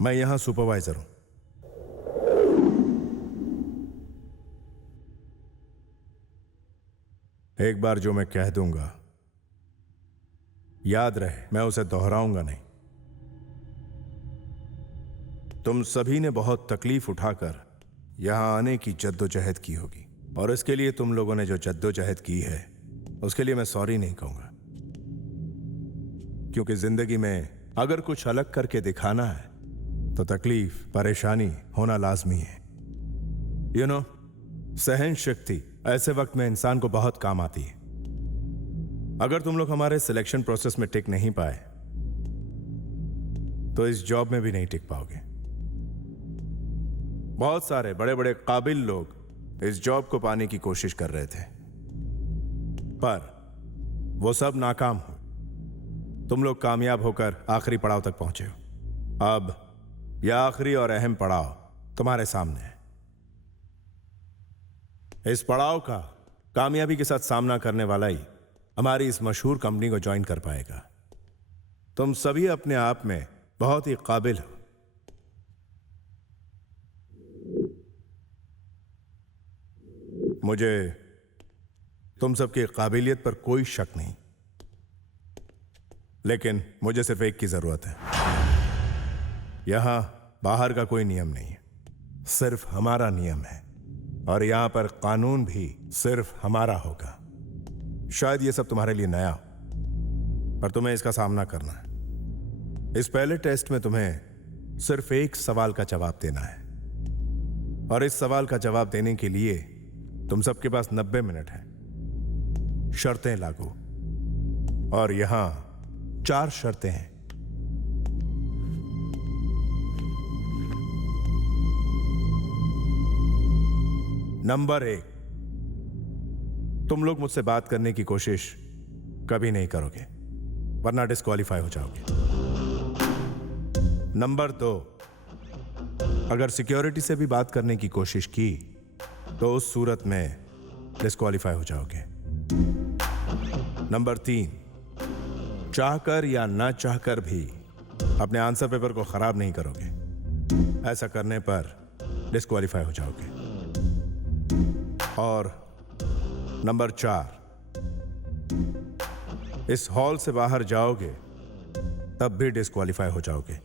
मैं यहां सुपरवाइजर हूं। एक बार जो मैं कह दूंगा याद रहे, मैं उसे दोहराऊंगा नहीं। तुम सभी ने बहुत तकलीफ उठाकर यहां आने की जद्दोजहद की होगी, और इसके लिए तुम लोगों ने जो जद्दोजहद की है उसके लिए मैं सॉरी नहीं कहूंगा, क्योंकि जिंदगी में अगर कुछ अलग करके दिखाना है तो तकलीफ, परेशानी होना लाजमी है। यू नो, सहन शक्ति ऐसे वक्त में इंसान को बहुत काम आती है। अगर तुम लोग हमारे सिलेक्शन प्रोसेस में टिक नहीं पाए तो इस जॉब में भी नहीं टिक पाओगे। बहुत सारे बड़े बड़े काबिल लोग इस जॉब को पाने की कोशिश कर रहे थे, पर वो सब नाकाम हो। तुम लोग कामयाब होकर आखिरी पड़ाव तक पहुंचे हो। अब यह आखिरी और अहम पड़ाव तुम्हारे सामने है। इस पड़ाव का कामयाबी के साथ सामना करने वाला ही हमारी इस मशहूर कंपनी को ज्वाइन कर पाएगा। तुम सभी अपने आप में बहुत ही काबिल हो। मुझे तुम सबकी काबिलियत पर कोई शक नहीं, लेकिन मुझे सिर्फ एक की जरूरत है। यहां बाहर का कोई नियम नहीं है, सिर्फ हमारा नियम है, और यहां पर कानून भी सिर्फ हमारा होगा। शायद यह सब तुम्हारे लिए नया हो, पर तुम्हें इसका सामना करना है। इस पहले टेस्ट में तुम्हें सिर्फ एक सवाल का जवाब देना है, और इस सवाल का जवाब देने के लिए तुम सबके पास 90 मिनट है। शर्तें लागू, और यहां 4 शर्तें हैं। नंबर 1, तुम लोग मुझसे बात करने की कोशिश कभी नहीं करोगे, वरना डिस्क्वालीफाई हो जाओगे। नंबर 2, अगर सिक्योरिटी से भी बात करने की कोशिश की तो उस सूरत में डिस्क्वालीफाई हो जाओगे। नंबर 3, चाहकर या ना चाहकर भी अपने आंसर पेपर को खराब नहीं करोगे। ऐसा करने पर डिस्क्वालीफाई हो जाओगे। और नंबर 4, इस हॉल से बाहर जाओगे तब भी डिस्क्वालीफाई हो जाओगे।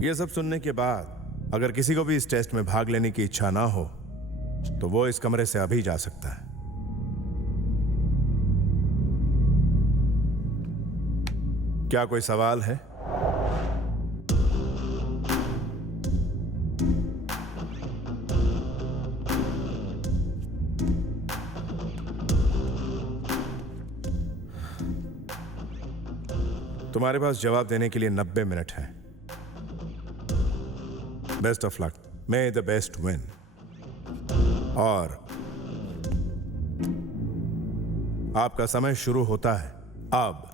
यह सब सुनने के बाद अगर किसी को भी इस टेस्ट में भाग लेने की इच्छा ना हो तो वो इस कमरे से अभी जा सकता है। क्या कोई सवाल है? तुम्हारे पास जवाब देने के लिए 90 मिनट है। Best of luck, may the best win. और आपका समय शुरू होता है अब।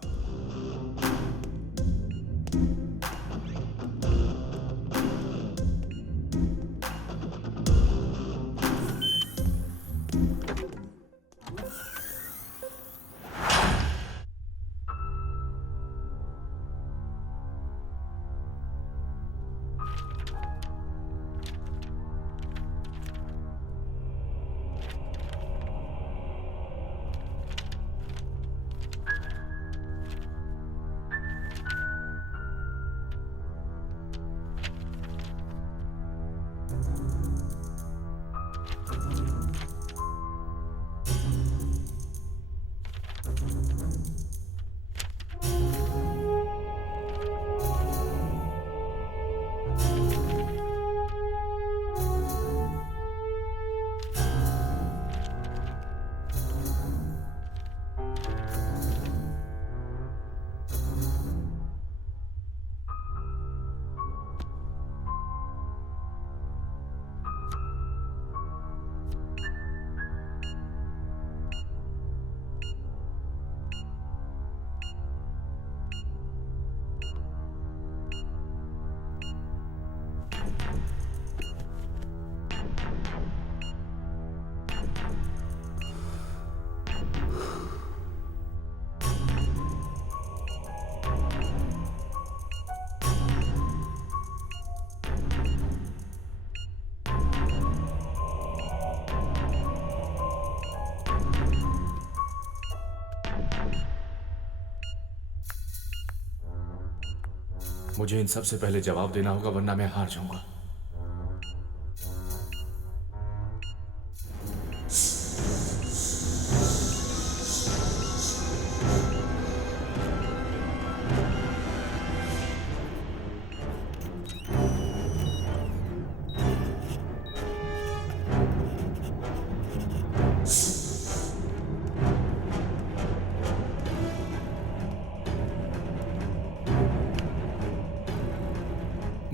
मुझे इन सब से पहले जवाब देना होगा, वरना मैं हार जाऊंगा।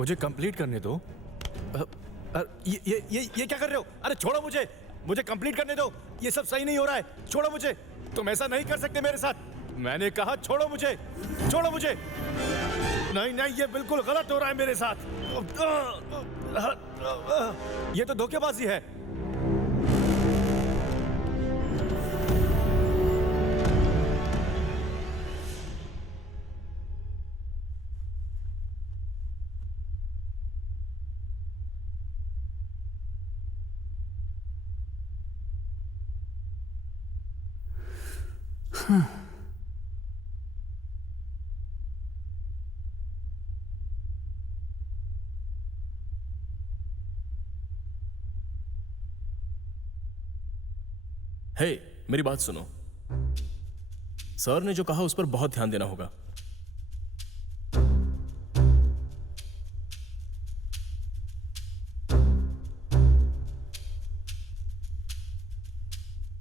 मुझे कंप्लीट करने दो। ये क्या कर रहे हो? अरे छोड़ो मुझे, मुझे कंप्लीट करने दो। ये सब सही नहीं हो रहा है, छोड़ो मुझे। तुम ऐसा नहीं कर सकते मेरे साथ। मैंने कहा छोड़ो मुझे, छोड़ो मुझे। नहीं नहीं, ये बिल्कुल गलत हो रहा है मेरे साथ। ये तो धोखेबाजी है। हे, मेरी बात सुनो। सर ने जो कहा उस पर बहुत ध्यान देना होगा।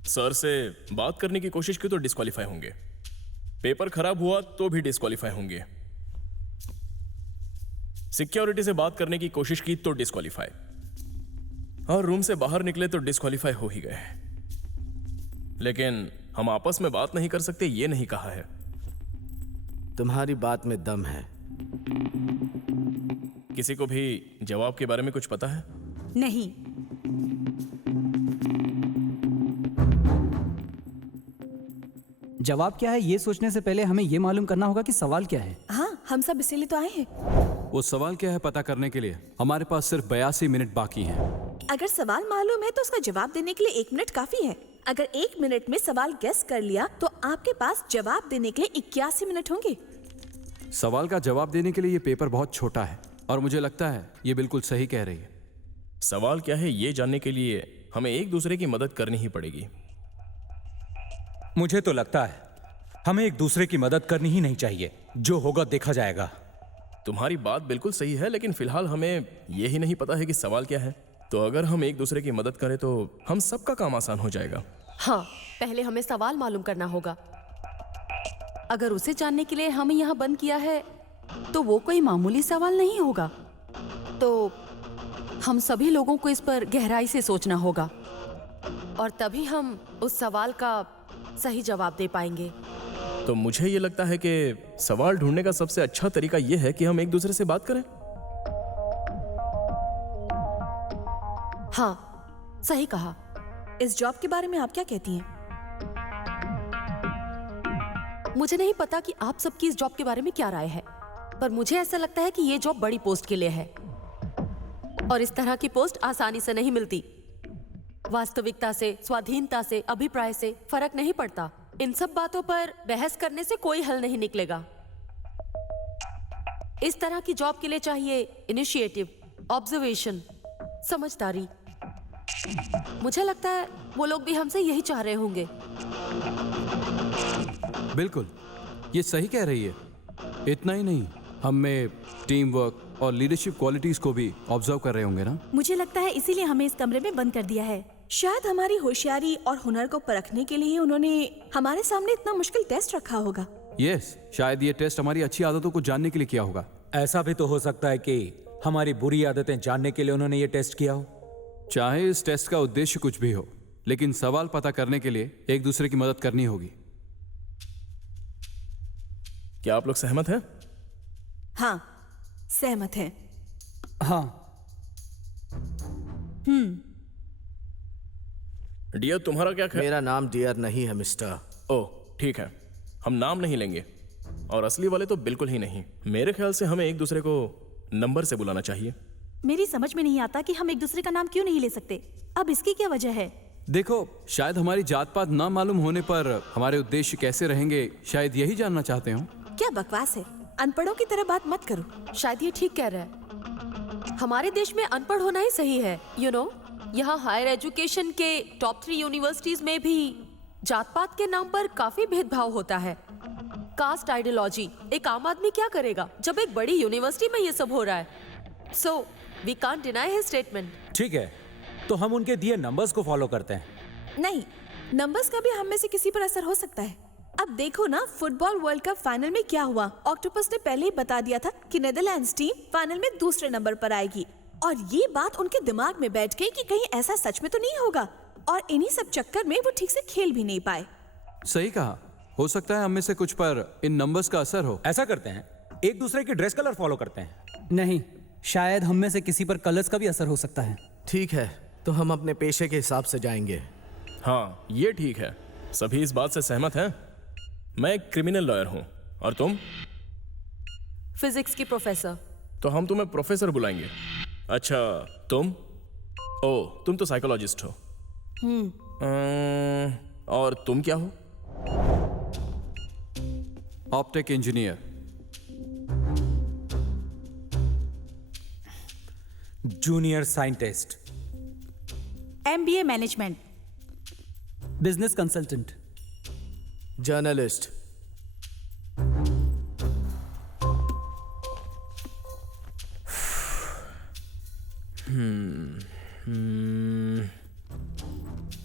सर से बात करने की कोशिश की तो डिस्क्वालीफाई होंगे, पेपर खराब हुआ तो भी डिस्क्वालीफाई होंगे, सिक्योरिटी से बात करने की कोशिश की तो डिस्क्वालीफाई, और रूम से बाहर निकले तो डिस्क्वालीफाई हो ही गए। लेकिन हम आपस में बात नहीं कर सकते, ये नहीं कहा है। तुम्हारी बात में दम है। किसी को भी जवाब के बारे में कुछ पता है? नहीं। जवाब क्या है ये सोचने से पहले हमें ये मालूम करना होगा कि सवाल क्या है। हाँ, हम सब इसीलिए तो आए हैं। वो सवाल क्या है पता करने के लिए हमारे पास सिर्फ 82 मिनट बाकी हैं। अगर सवाल मालूम है तो उसका जवाब देने के लिए 1 मिनट काफी है। अगर 1 मिनट में सवाल गेस कर लिया तो आपके पास जवाब देने के लिए 81 मिनट होंगे। सवाल का जवाब देने के लिए ये पेपर बहुत छोटा है और मुझे लगता है ये बिल्कुल सही कह रही है। सवाल क्या है ये जानने के लिए हमें एक दूसरे की मदद करनी ही पड़ेगी। मुझे तो लगता है हमें एक दूसरे की मदद करनी ही नहीं चाहिए, जो होगा देखा जाएगा। तुम्हारी बात बिल्कुल सही है, लेकिन फिलहाल हमें यह ही नहीं पता है कि सवाल क्या है। तो अगर हम एक दूसरे की मदद करें तो हम सबका काम आसान हो जाएगा। हाँ, पहले हमें सवाल मालूम करना होगा। अगर उसे जानने के लिए हमें यहाँ बंद किया है तो वो कोई मामूली सवाल नहीं होगा। तो हम सभी लोगों को इस पर गहराई से सोचना होगा। और तभी हम उस सवाल का सही जवाब दे पाएंगे। तो मुझे ये लगता है कि सवाल ढूंढने का सबसे अच्छा तरीका यह है कि हम एक दूसरे से बात करें। हाँ, सही कहा। इस जॉब के बारे में आप क्या कहती हैं? मुझे नहीं पता कि आप सबकी इस जॉब के बारे में क्या राय है, पर मुझे ऐसा लगता है कि ये जॉब बड़ी पोस्ट के लिए है और इस तरह की पोस्ट आसानी से नहीं मिलती। वास्तविकता से, स्वाधीनता से, अभिप्राय से फर्क नहीं पड़ता। इन सब बातों पर बहस करने से कोई हल नहीं निकलेगा। इस तरह की जॉब के लिए चाहिए इनिशिएटिव, ऑब्जर्वेशन, समझदारी। मुझे लगता है वो लोग भी हमसे यही चाह रहे होंगे। बिल्कुल, ये सही कह रही है। इतना ही नहीं, हम में टीम वर्क और लीडरशिप क्वालिटीज को भी ऑब्जर्व कर रहे होंगे ना। मुझे लगता है इसीलिए हमें इस कमरे में बंद कर दिया है। शायद हमारी होशियारी और हुनर को परखने के लिए उन्होंने हमारे सामने इतना मुश्किल टेस्ट रखा होगा। यस, शायद ये टेस्ट हमारी अच्छी आदतों को जानने के लिए किया होगा। ऐसा भी तो हो सकता है कि हमारी बुरी आदतें जानने के लिए उन्होंने ये टेस्ट किया हो। चाहे इस टेस्ट का उद्देश्य कुछ भी हो, लेकिन सवाल पता करने के लिए एक दूसरे की मदद करनी होगी। क्या आप लोग सहमत हैं? हाँ, सहमत हैं। हाँ। डियर, तुम्हारा क्या ख्याल? मेरा नाम डियर नहीं है मिस्टर। ओह, ठीक है, हम नाम नहीं लेंगे और असली वाले तो बिल्कुल ही नहीं। मेरे ख्याल से हमें एक दूसरे को नंबर से बुलाना चाहिए। मेरी समझ में नहीं आता कि हम एक दूसरे का नाम क्यों नहीं ले सकते। अब इसकी क्या वजह है? देखो, शायद हमारी जात पात ना मालूम होने पर हमारे उद्देश्य कैसे रहेंगे, शायद यही जानना चाहते हो। क्या बकवास है, अनपढ़ों की तरह बात मत करो। शायद ये ठीक कह रहा है। हमारे देश में अनपढ़ होना ही सही है। यहाँ हायर एजुकेशन के टॉप 3 यूनिवर्सिटीज में भी जात पात के नाम पर काफी भेदभाव होता है। Caste ideology. एक आम आदमी क्या करेगा जब एक बड़ी यूनिवर्सिटी में ये सब हो रहा है? So we can't deny his statement. ठीक है, तो हम उनके दिए नंबर्स को फॉलो करते हैं। नहीं, नंबर्स का भी हम में से किसी पर असर हो सकता है। अब देखो ना, फुटबॉल वर्ल्ड कप फाइनल में क्या हुआ। ऑक्टोपस ने पहले ही बता दिया था कि नेदरलैंड्स टीम फाइनल में दूसरे नंबर पर आएगी और ये बात उनके दिमाग में बैठ गई कि कहीं ऐसा सच में तो नहीं होगा, और इन्हीं सब चक्कर में वो ठीक से खेल भी नहीं पाए। सही कहा। हो सकता है हम में से कुछ पर इन नंबर्स का असर हो। ऐसा करते हैं, एक दूसरे की ड्रेस कलर फॉलो करते हैं। नहीं, शायद हम में से किसी पर कलर्स का भी असर हो सकता है। ठीक है, तो हम अपने पेशे के हिसाब से जाएंगे। हाँ, ये ठीक है। सभी इस बात से सहमत हैं? मैं एक क्रिमिनल लॉयर हूँ और तुम? फिजिक्स की प्रोफेसर। तो हम तुम्हें प्रोफेसर बुलाएंगे। अच्छा, तुम? ओह, तुम तो साइकोलॉजिस्ट हो। और तुम क्या हो? Optic engineer. Junior scientist. MBA management. Business consultant. Journalist.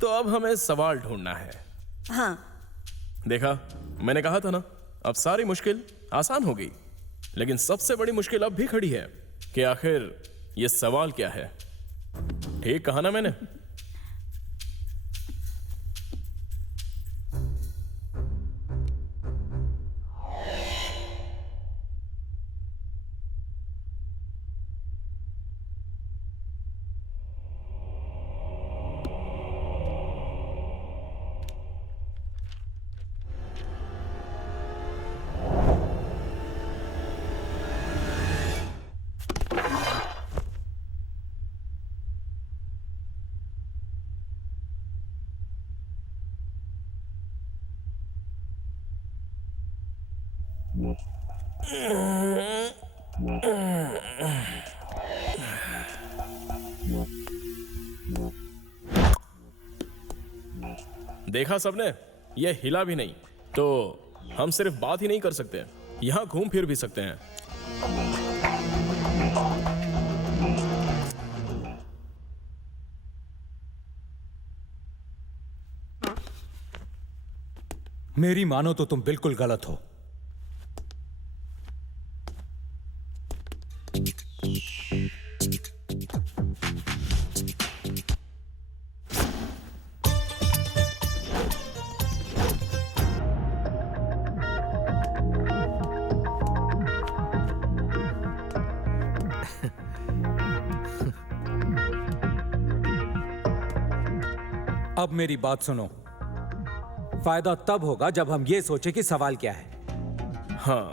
तो अब हमें सवाल ढूंढना है। हाँ, देखा, मैंने कहा था ना, अब सारी मुश्किल आसान हो गई। लेकिन सबसे बड़ी मुश्किल अब भी खड़ी है कि आखिर ये सवाल क्या है। ठीक कहा ना मैंने? देखा सबने, ये हिला भी नहीं। तो हम सिर्फ बात ही नहीं कर सकते, यहां घूम फिर भी सकते हैं। मेरी मानो तो तुम बिल्कुल गलत हो। अब मेरी बात सुनो। फायदा तब होगा जब हम ये सोचे कि सवाल क्या है। हाँ,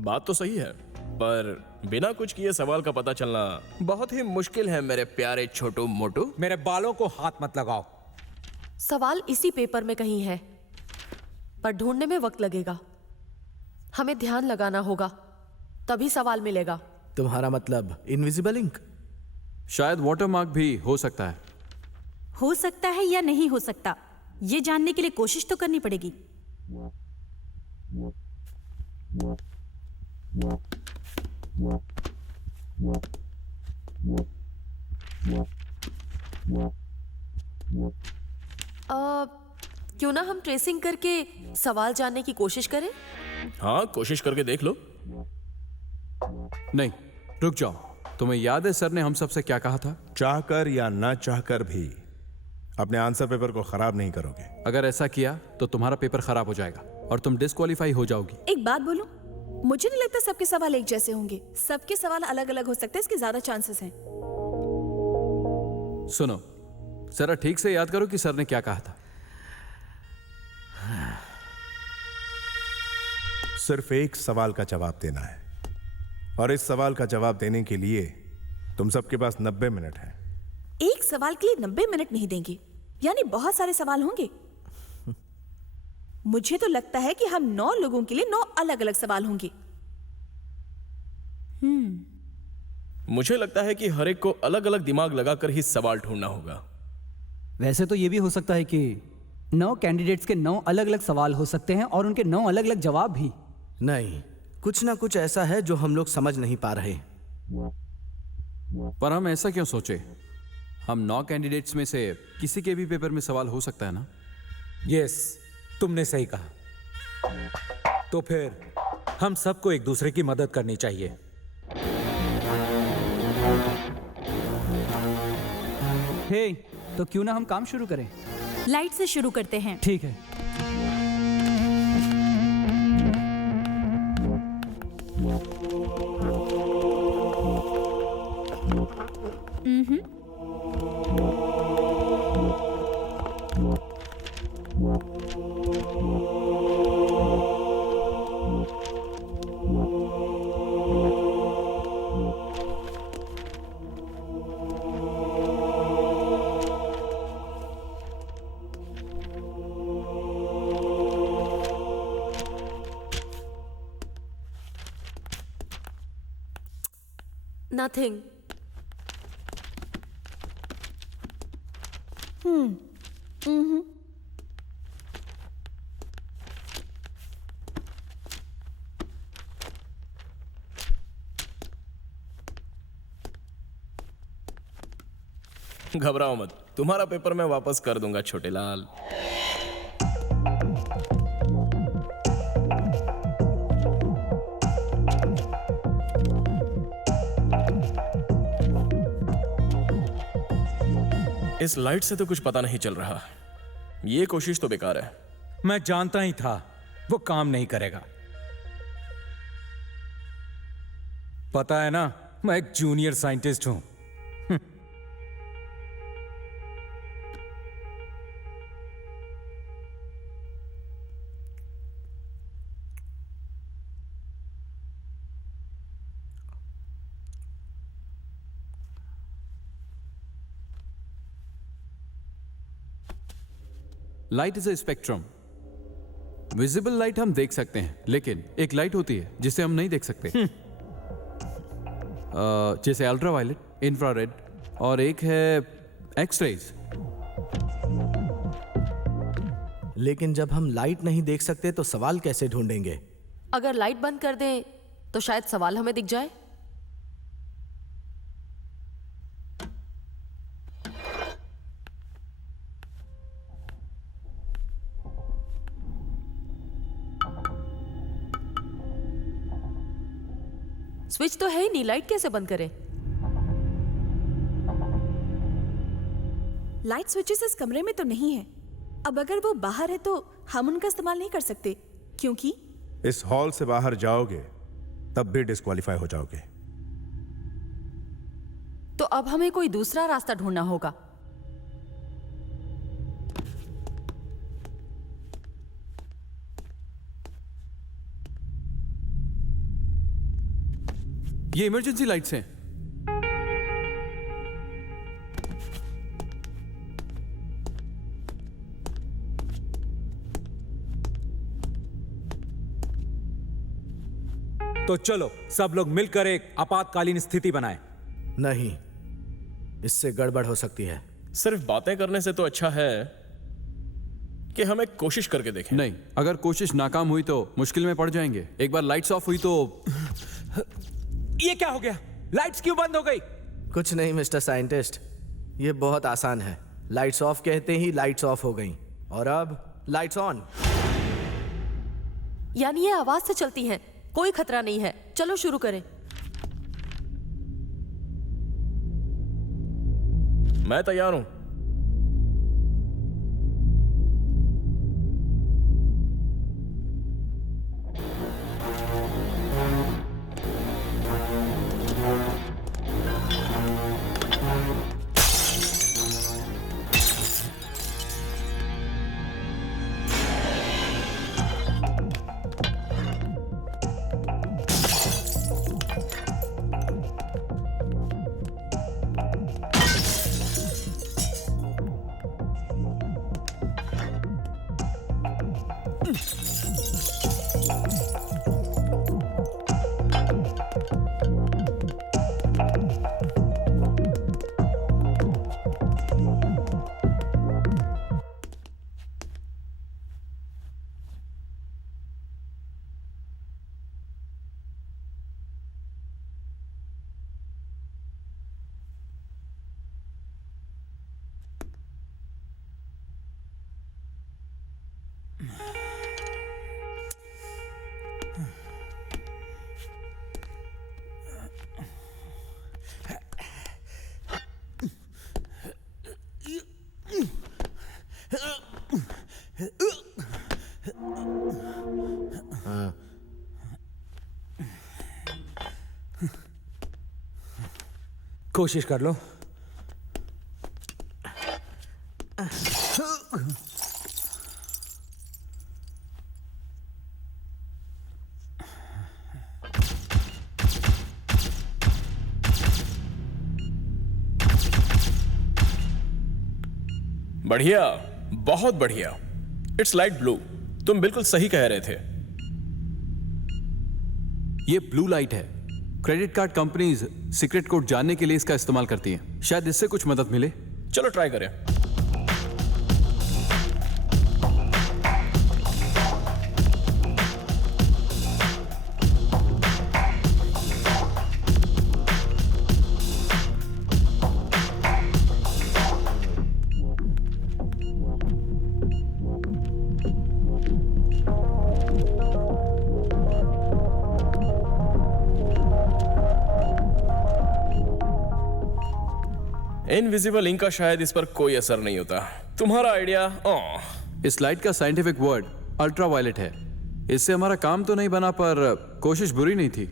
बात तो सही है, पर बिना कुछ किए सवाल का पता चलना बहुत ही मुश्किल है मेरे प्यारे छोटू मोटू। मेरे बालों को हाथ मत लगाओ। सवाल इसी पेपर में कहीं है, पर ढूंढने में वक्त लगेगा। हमें ध्यान लगाना होगा, तभी सवाल मिलेगा। तुम्हारा मतलब इनविजिबल इंक? शायद वाटरमार्क भी हो सकता है। हो सकता है या नहीं हो सकता, ये जानने के लिए कोशिश तो करनी पड़ेगी। क्यों ना हम ट्रेसिंग करके सवाल जानने की कोशिश करें? हाँ, कोशिश करके देख लो। नहीं, रुक जाओ। तुम्हें याद है सर ने हम सबसे क्या कहा था? चाहकर या ना चाहकर भी अपने आंसर पेपर को खराब नहीं करोगे। अगर ऐसा किया तो तुम्हारा पेपर खराब हो जाएगा और तुम डिस्क्वालीफाई हो जाओगी। एक बात बोलूं, मुझे नहीं लगता सबके सवाल एक जैसे होंगे। सबके सवाल अलग अलग हो सकते हैं, इसके ज्यादा चांसेस हैं। सुनो, जरा ठीक से याद करो कि सर ने क्या कहा था। सिर्फ एक सवाल का जवाब देना है, और इस सवाल का जवाब देने के लिए तुम सबके पास 90 मिनट है। एक सवाल के लिए 90 मिनट नहीं देंगे, यानी बहुत सारे सवाल होंगे। मुझे तो लगता है कि हम 9 लोगों के लिए 9 अलग अलग सवाल होंगे। मुझे लगता है कि हर एक को अलग अलग दिमाग लगाकर ही सवाल ढूंढना होगा। वैसे तो ये भी हो सकता है कि 9 कैंडिडेट्स के 9 अलग अलग सवाल हो सकते हैं और उनके 9 अलग अलग जवाब भी। नहीं, कुछ ना कुछ ऐसा है जो हम लोग समझ नहीं पा रहे। पर हम ऐसा क्यों सोचे? हम 9 कैंडिडेट्स में से किसी के भी पेपर में सवाल हो सकता है ना? यस, तुमने सही कहा। तो फिर हम सबको एक दूसरे की मदद करनी चाहिए। हे, तो क्यों ना हम काम शुरू करें? लाइट से शुरू करते हैं। ठीक है। नथिंग। घबराओ मत, तुम्हारा पेपर मैं वापस कर दूंगा छोटे लाल। इस लाइट से तो कुछ पता नहीं चल रहा। ये कोशिश तो बेकार है। मैं जानता ही था वो काम नहीं करेगा। पता है ना, मैं एक जूनियर साइंटिस्ट हूं। Light is a spectrum. Visible light हम देख सकते हैं, लेकिन एक लाइट होती है जिसे हम नहीं देख सकते। जैसे अल्ट्रावायलेट, इंफ्रारेड, और एक है एक्स-रेज। लेकिन जब हम लाइट नहीं देख सकते तो सवाल कैसे ढूंढेंगे? अगर लाइट बंद कर दें तो शायद सवाल हमें दिख जाए। स्विच तो है ही नहीं, लाइट कैसे बंद करें? लाइट स्विचेस इस कमरे में तो नहीं है। अब अगर वो बाहर है तो हम उनका इस्तेमाल नहीं कर सकते, क्योंकि इस हॉल से बाहर जाओगे तब भी डिस्क्वालीफाई हो जाओगे। तो अब हमें कोई दूसरा रास्ता ढूंढना होगा। ये इमरजेंसी लाइट्स हैं। तो चलो सब लोग मिलकर एक आपातकालीन स्थिति बनाएं। नहीं, इससे गड़बड़ हो सकती है। सिर्फ बातें करने से तो अच्छा है कि हम एक कोशिश करके देखें। नहीं, अगर कोशिश नाकाम हुई तो मुश्किल में पड़ जाएंगे। एक बार लाइट्स ऑफ हुई तो ये क्या हो गया? लाइट्स क्यों बंद हो गई? कुछ नहीं मिस्टर साइंटिस्ट, ये बहुत आसान है। लाइट्स ऑफ कहते ही लाइट्स ऑफ हो गई और अब लाइट्स ऑन। यानी ये आवाज से चलती हैं, कोई खतरा नहीं है। चलो शुरू करें। मैं तैयार हूं। कोशिश कर लो। बढ़िया, बहुत बढ़िया। Its light blue. तुम बिल्कुल सही कह रहे थे। ये ब्लू लाइट है। Credit card companies secret code जानने के लिए इसका इस्तेमाल करती हैं। शायद इससे कुछ मदद मिले। चलो ट्राई करें। इनविजिबल इंक का शायद इस पर कोई असर नहीं होता। तुम्हारा आइडिया? इस लाइट का साइंटिफिक वर्ड अल्ट्रावायलेट है। इससे हमारा काम तो नहीं बना, पर कोशिश बुरी नहीं थी।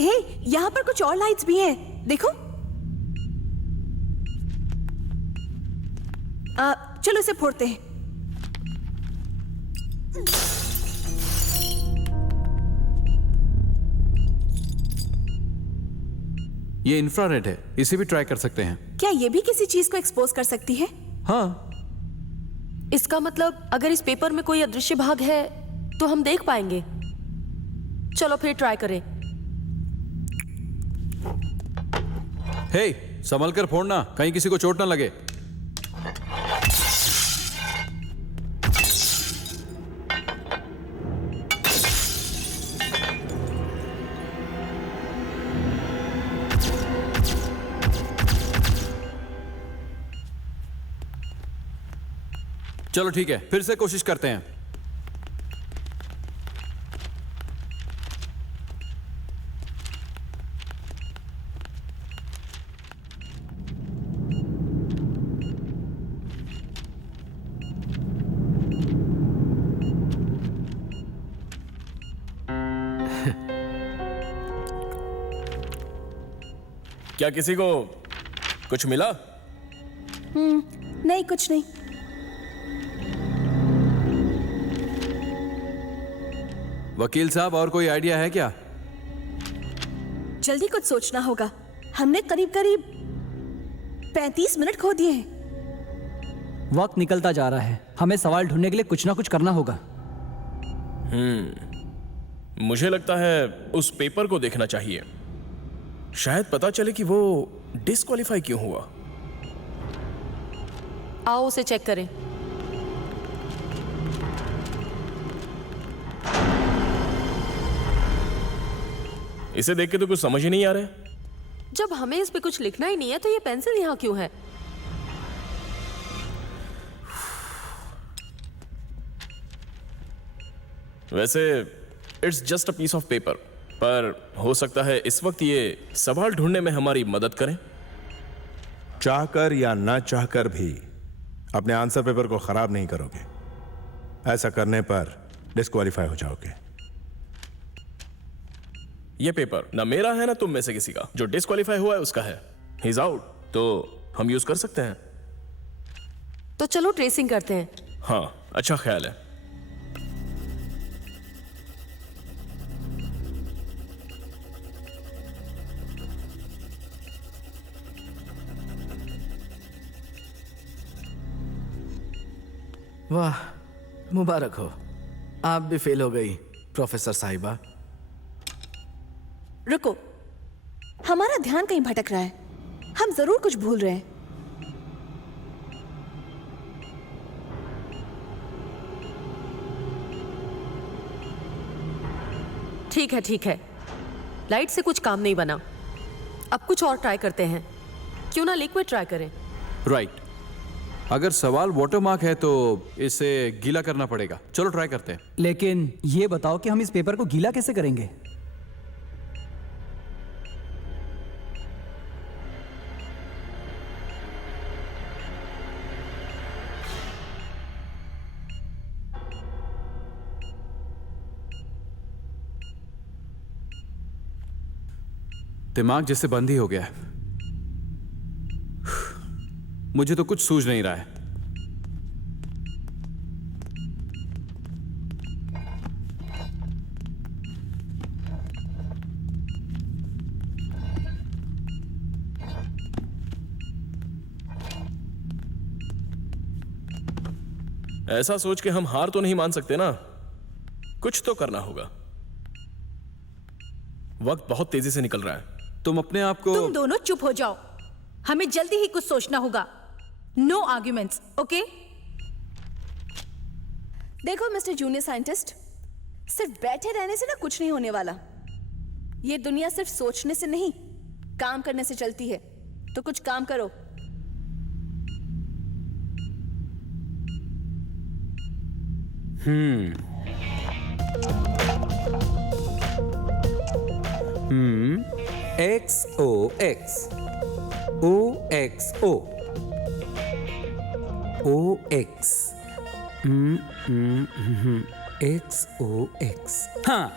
हे, यहाँ पर कुछ और लाइट्स भी हैं, देखो। चलो इसे फोड़ते हैं। ये इंफ्रारेड है, इसे भी ट्राई कर सकते हैं। क्या ये भी किसी चीज को एक्सपोज कर सकती है? हाँ। इसका मतलब अगर इस पेपर में कोई अदृश्य भाग है तो हम देख पाएंगे। चलो फिर ट्राई करें। हे, संभल कर फोड़ना, कहीं किसी को चोट ना लगे। चलो ठीक है, फिर से कोशिश करते हैं। क्या किसी को कुछ मिला? नहीं, कुछ नहीं। वकील साहब, और कोई आइडिया है क्या? जल्दी कुछ सोचना होगा। हमने करीब करीब 35 मिनट खो दिए हैं। वक्त निकलता जा रहा है, हमें सवाल ढूंढने के लिए कुछ ना कुछ करना होगा। मुझे लगता है उस पेपर को देखना चाहिए, शायद पता चले कि वो डिस्क्वालीफाई क्यों हुआ। आओ उसे चेक करें। इसे देख के तो कुछ समझ ही नहीं आ रहा है। जब हमें इस पे कुछ लिखना ही नहीं है तो ये पेंसिल यहाँ क्यों है? वैसे it's just a piece of paper, पर हो सकता है इस वक्त ये सवाल ढूंढने में हमारी मदद करें। चाहकर या ना चाहकर भी अपने आंसर पेपर को खराब नहीं करोगे। ऐसा करने पर डिस्क्वालीफाई हो जाओगे। ये पेपर ना मेरा है ना तुम में से किसी का। जो डिस्क्वालीफाई हुआ है उसका है। ही इज आउट, तो हम यूज कर सकते हैं। तो चलो ट्रेसिंग करते हैं। हाँ, अच्छा ख्याल है। वाह, मुबारक हो, आप भी फेल हो गई प्रोफेसर साहिबा। रुको, हमारा ध्यान कहीं भटक रहा है। हम जरूर कुछ भूल रहे हैं। ठीक है, लाइट से कुछ काम नहीं बना। अब कुछ और ट्राई करते हैं। क्यों ना लिक्विड ट्राई करें? राइट। अगर सवाल वाटरमार्क है तो इसे गीला करना पड़ेगा। चलो ट्राई करते हैं। लेकिन ये बताओ कि हम इस पेपर को गीला कैसे करेंगे? दिमाग जैसे बंद ही हो गया है। मुझे तो कुछ सूझ नहीं रहा है। ऐसा सोच के हम हार तो नहीं मान सकते ना। कुछ तो करना होगा। वक्त बहुत तेजी से निकल रहा है। तुम अपने आप को तुम दोनों चुप हो जाओ। हमें जल्दी ही कुछ सोचना होगा। No arguments, okay? देखो मिस्टर जूनियर साइंटिस्ट, सिर्फ बैठे रहने से ना कुछ नहीं होने वाला। ये दुनिया सिर्फ सोचने से नहीं, काम करने से चलती है। तो कुछ काम करो। XOX OXO OX XOX। हाँ,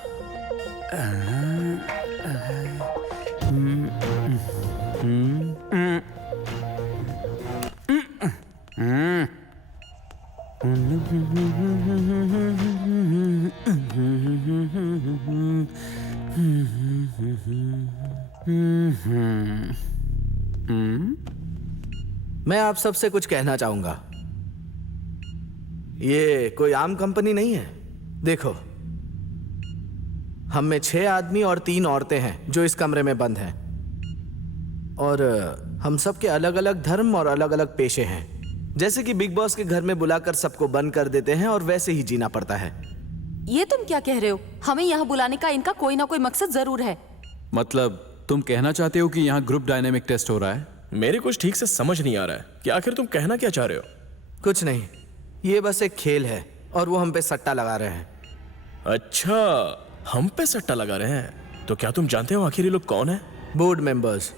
मैं आप सबसे कुछ कहना चाहूंगा। ये कोई आम कंपनी नहीं है। देखो, हम में 6 आदमी और 3 औरतें हैं जो इस कमरे में बंद हैं। और हम सबके अलग अलग धर्म और अलग अलग पेशे हैं। जैसे कि बिग बॉस के घर में बुलाकर सबको बंद कर देते हैं और वैसे ही जीना पड़ता है। ये तुम क्या कह रहे हो? हमें यहाँ बुलाने का इनका कोई ना कोई मकसद जरूर है। मतलब तुम कहना चाहते हो कि यहाँ ग्रुप डायनेमिक टेस्ट हो रहा है? मेरे कुछ ठीक से समझ नहीं आ रहा है कि आखिर तुम कहना क्या चाह रहे हो। कुछ नहीं, ये बस एक खेल है और वो हम पे सट्टा लगा रहे हैं। अच्छा, हम पे सट्टा लगा रहे हैं? तो क्या तुम जानते हो आखिर ये लोग कौन है? Board members.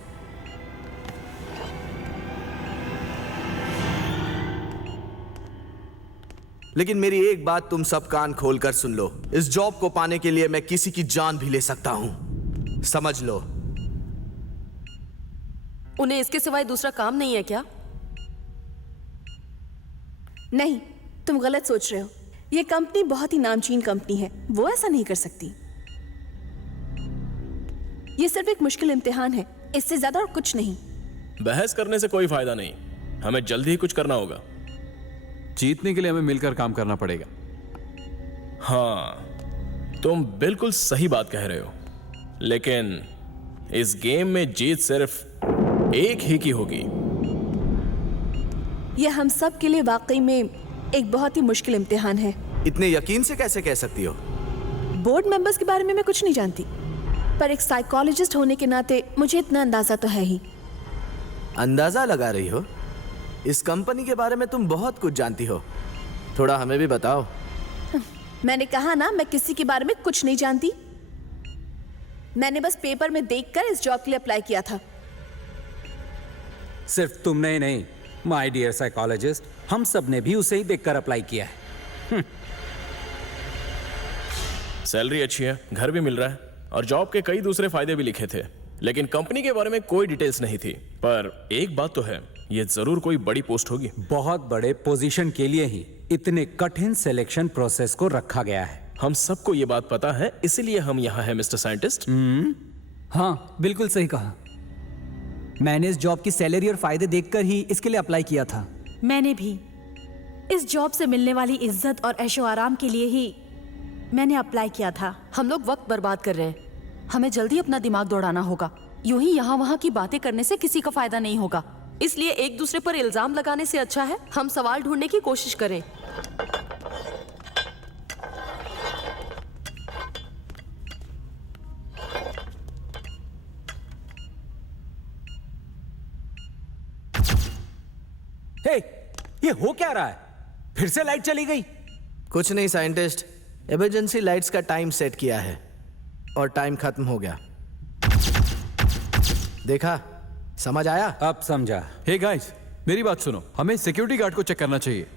लेकिन मेरी एक बात तुम सब कान खोलकर सुन लो। इस जॉब को पाने के लिए मैं किसी की जान भी ले सकता हूं, समझ लो। उन्हें इसके सिवाय दूसरा काम नहीं है क्या? नहीं, तुम गलत सोच रहे हो। ये कंपनी बहुत ही नामचीन कंपनी है, वो ऐसा नहीं कर सकती। ये सिर्फ एक मुश्किल इम्तिहान है, इससे ज्यादा और कुछ नहीं। बहस करने से कोई फायदा नहीं, हमें जल्दी ही कुछ करना होगा। जीतने के लिए हमें मिलकर काम करना पड़ेगा। हाँ, तुम बिल्कुल सही बात कह रहे हो, लेकिन इस गेम में जीत सिर्फ एक ही की होगी। यह हम सब के लिए वाकई में एक बहुत ही मुश्किल इम्तिहान है। इतने यकीन से कैसे कह सकती हो? बोर्ड मेंबर्स के बारे में मैं कुछ नहीं जानती, पर एक साइकोलॉजिस्ट होने के नाते मुझे इतना अंदाजा तो है ही। अंदाजा लगा रही हो? इस कंपनी के बारे में तुम बहुत कुछ जानती हो, थोड़ा हमें भी बताओ। मैंने कहा ना, मैं किसी के बारे में कुछ नहीं जानती। मैंने बस पेपर में देखकर इस जॉब के लिए अप्लाई किया था। सिर्फ तुमने ही नहीं, माय डियर साइकोलॉजिस्ट, हम सब ने भी उसे ही देखकर अप्लाई किया है। सैलरी अच्छी है, घर भी मिल रहा है और जॉब के कई दूसरे फायदे भी लिखे थे, लेकिन कंपनी के बारे में कोई डिटेल्स नहीं थी। पर एक बात तो है, ये जरूर कोई बड़ी पोस्ट होगी। बहुत बड़े पोजीशन के लिए ही इतने कठिन सिलेक्शन प्रोसेस को रखा गया है। हम सबको ये बात पता है, इसीलिए हम यहाँ हैं मिस्टर साइंटिस्ट। हाँ, बिल्कुल सही कहा। मैंने इस जॉब की सैलरी और फायदे देखकर ही इसके लिए अप्लाई किया था। मैंने भी इस जॉब से मिलने वाली इज्जत और ऐशो आराम के लिए ही मैंने अप्लाई किया था। हम लोग वक्त बर्बाद कर रहे हैं, हमें जल्दी अपना दिमाग दौड़ाना होगा। यूं ही यहाँ वहाँ की बातें करने से किसी का फायदा नहीं होगा, इसलिए एक दूसरे पर इल्जाम लगाने से अच्छा है हम सवाल ढूंढने की कोशिश करें। हे, ये हो क्या रहा है? फिर से लाइट चली गई। कुछ नहीं साइंटिस्ट, इमरजेंसी लाइट्स का टाइम सेट किया है और टाइम खत्म हो गया। देखा, समझ आया? अब समझा। हे गाइस, मेरी बात सुनो, हमें सिक्योरिटी गार्ड को चेक करना चाहिए।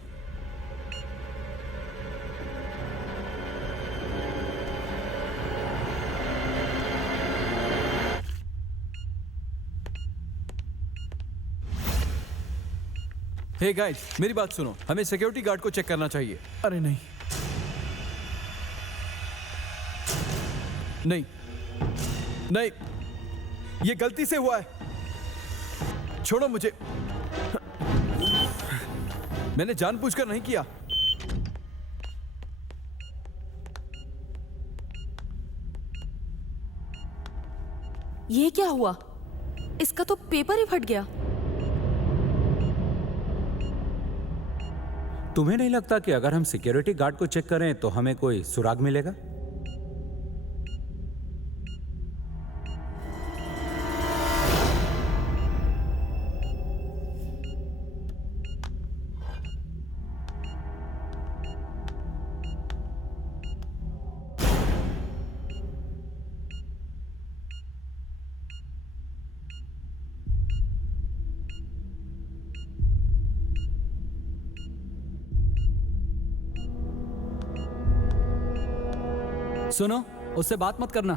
हे गाइस, मेरी बात सुनो, हमें सिक्योरिटी गार्ड को चेक करना चाहिए। अरे नहीं नहीं नहीं, ये गलती से हुआ है, छोड़ो मुझे, मैंने जानबूझकर नहीं किया। ये क्या हुआ? इसका तो पेपर ही फट गया। तुम्हें नहीं लगता कि अगर हम सिक्योरिटी गार्ड को चेक करें तो हमें कोई सुराग मिलेगा? सुनो, उससे बात मत करना।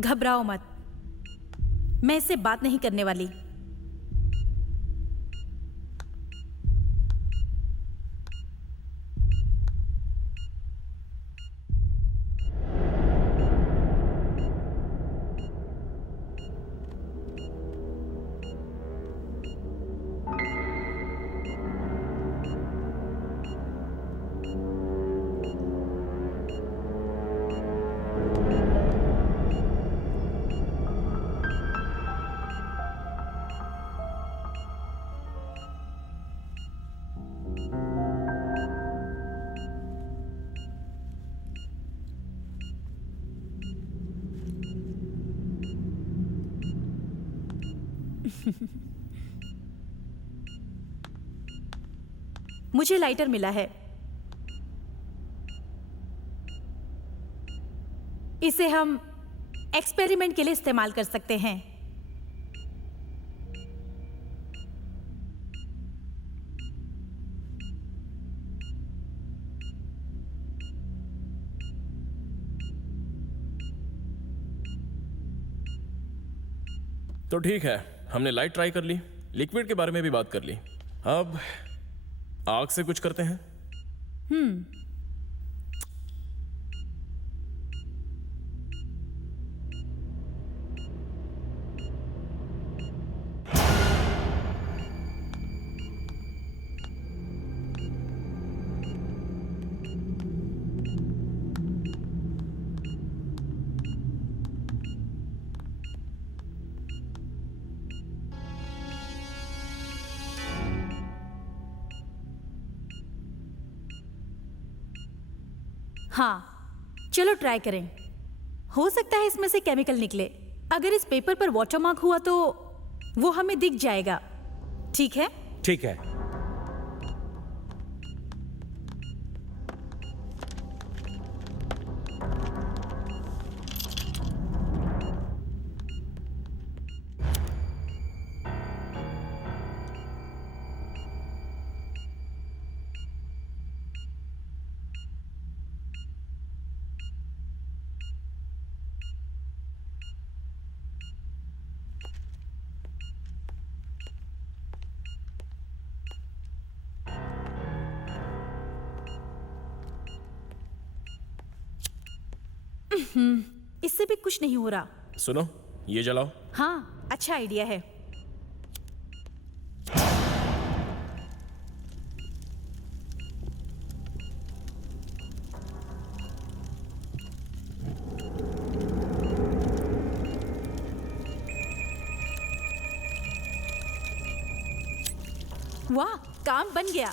घबराओ मत, मैं इससे बात नहीं करने वाली। मुझे लाइटर मिला है, इसे हम एक्सपेरिमेंट के लिए इस्तेमाल कर सकते हैं। तो ठीक है, हमने लाइट ट्राई कर ली, लिक्विड के बारे में भी बात कर ली, अब आग से कुछ करते हैं। हाँ, चलो ट्राई करें। हो सकता है इसमें से केमिकल निकले। अगर इस पेपर पर वाटरमार्क हुआ तो वो हमें दिख जाएगा। ठीक है? ठीक है। इससे भी कुछ नहीं हो रहा। सुनो, ये जलाओ। हाँ, अच्छा आइडिया है। वाह, काम बन गया।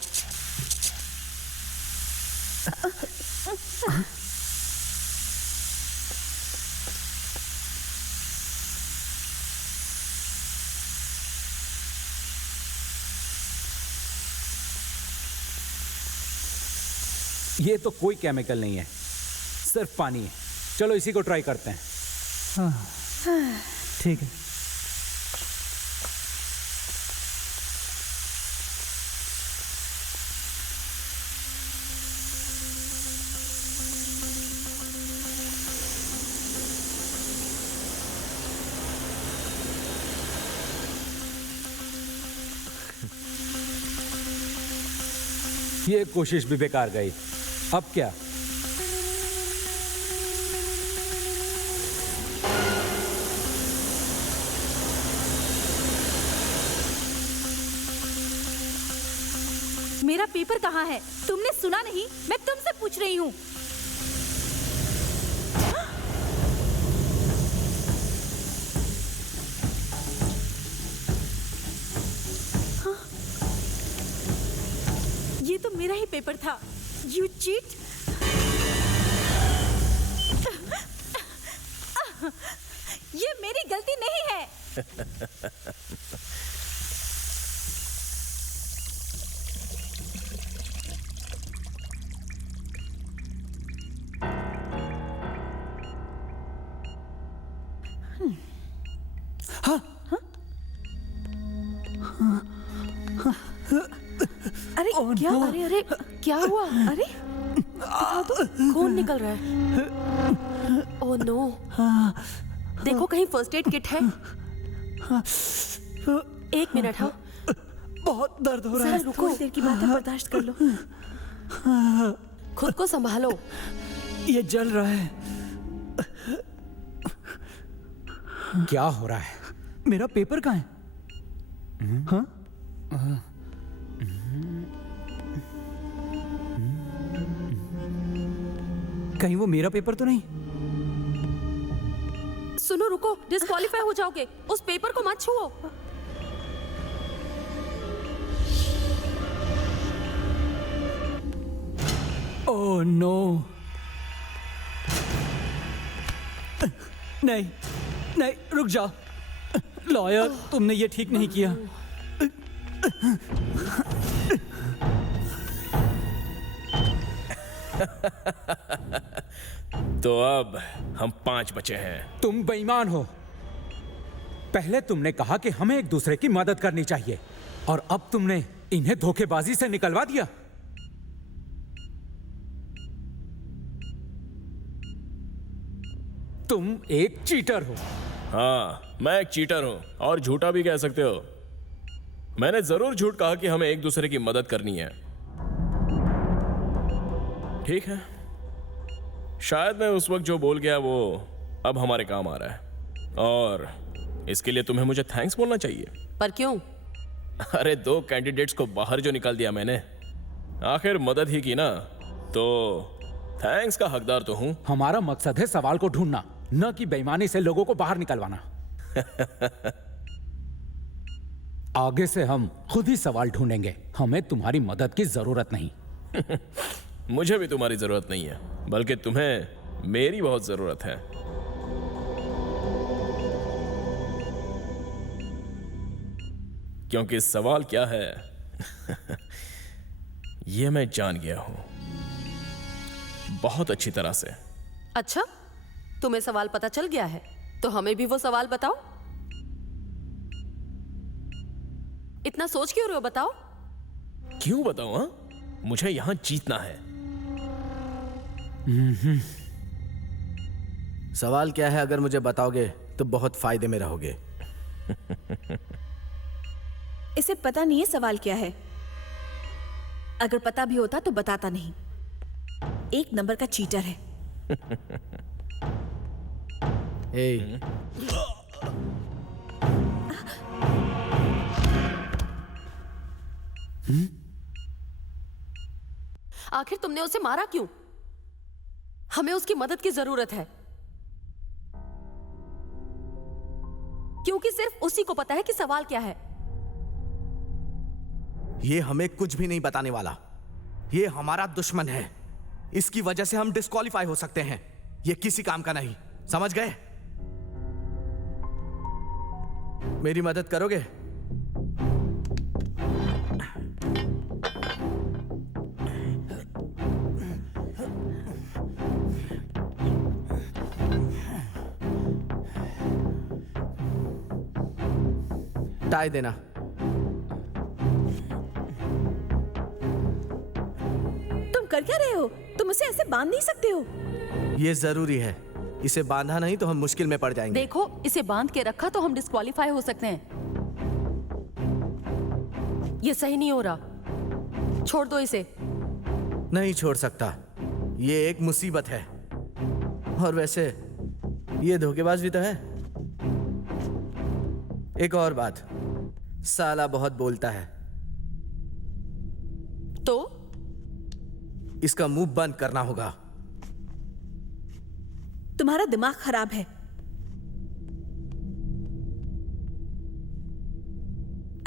ये तो कोई केमिकल नहीं है, सिर्फ पानी है। चलो इसी को ट्राई करते हैं। हाँ, ठीक है। ये कोशिश भी बेकार गई। अब क्या? मेरा पेपर कहाँ है? तुमने सुना नहीं? मैं तुमसे पूछ रही हूँ। ये तो मेरा ही पेपर था। You cheat! ये मेरी गलती नहीं है। अरे क्या? अरे अरे क्या हुआ? अरे खून निकल रहा है। Oh no. देखो कहीं फर्स्ट एड किट है। एक मिनट। हाँ, बहुत दर्द हो रहा जरा है। रुको। थोड़ी देर की बात है, बर्दाश्त कर लो। खुद को संभालो। ये जल रहा है। क्या हो रहा है? मेरा पेपर कहाँ है? हाँ? कहीं वो मेरा पेपर तो नहीं? सुनो, रुको, डिस्क्वालीफाई हो जाओगे। उस पेपर को मत छुओ। Oh no. नहीं नहीं, रुक जाओ। लॉयर, तुमने ये ठीक नहीं किया। तो अब हम 5 बचे हैं। तुम बेईमान हो। पहले तुमने कहा कि हमें एक दूसरे की मदद करनी चाहिए, और अब तुमने इन्हें धोखेबाजी से निकलवा दिया। तुम एक चीटर हो। हाँ, मैं एक चीटर हूं और झूठा भी कह सकते हो। मैंने जरूर झूठ कहा कि हमें एक दूसरे की मदद करनी है। ठीक है, शायद मैं उस वक्त जो बोल गया वो अब हमारे काम आ रहा है, और इसके लिए तुम्हें मुझे थैंक्स बोलना चाहिए। पर क्यों? अरे 2 कैंडिडेट्स को बाहर जो निकाल दिया मैंने, आखिर मदद ही की ना, तो थैंक्स का हकदार तो हूं। हमारा मकसद है सवाल को ढूंढना, न कि बेईमानी से लोगों को बाहर निकलवाना। आगे से हम खुद ही सवाल ढूंढेंगे, हमें तुम्हारी मदद की जरूरत नहीं। मुझे भी तुम्हारी जरूरत नहीं है, बल्कि तुम्हें मेरी बहुत जरूरत है। क्योंकि सवाल क्या है यह मैं जान गया हूं बहुत अच्छी तरह से। अच्छा, तुम्हें सवाल पता चल गया है, तो हमें भी वो सवाल बताओ। इतना सोच क्यों रहे हो, बताओ। क्यों बताऊं? हाँ, मुझे यहां जीतना है। सवाल क्या है, अगर मुझे बताओगे तो बहुत फायदे में रहोगे। इसे पता नहीं है सवाल क्या है। अगर पता भी होता तो बताता नहीं। 1 नंबर का चीटर है। ए, आखिर तुमने उसे मारा क्यों? हमें उसकी मदद की जरूरत है, क्योंकि सिर्फ उसी को पता है कि सवाल क्या है। ये हमें कुछ भी नहीं बताने वाला। ये हमारा दुश्मन है, इसकी वजह से हम डिस्क्वालीफाई हो सकते हैं। ये किसी काम का नहीं, समझ गए? मेरी मदद करोगे? टाई देना। तुम कर क्या रहे हो? तुम उसे ऐसे बांध नहीं सकते हो। ये जरूरी है, इसे बांधा नहीं तो हम मुश्किल में पड़ जाएंगे। देखो, इसे बांध के रखा तो हम डिस्क्वालीफाई हो सकते हैं। ये सही नहीं हो रहा, छोड़ दो इसे। नहीं छोड़ सकता, ये एक मुसीबत है। और वैसे ये धोखेबाज भी तो है। एक और बात, साला बहुत बोलता है, तो इसका मुंह बंद करना होगा। तुम्हारा दिमाग खराब है।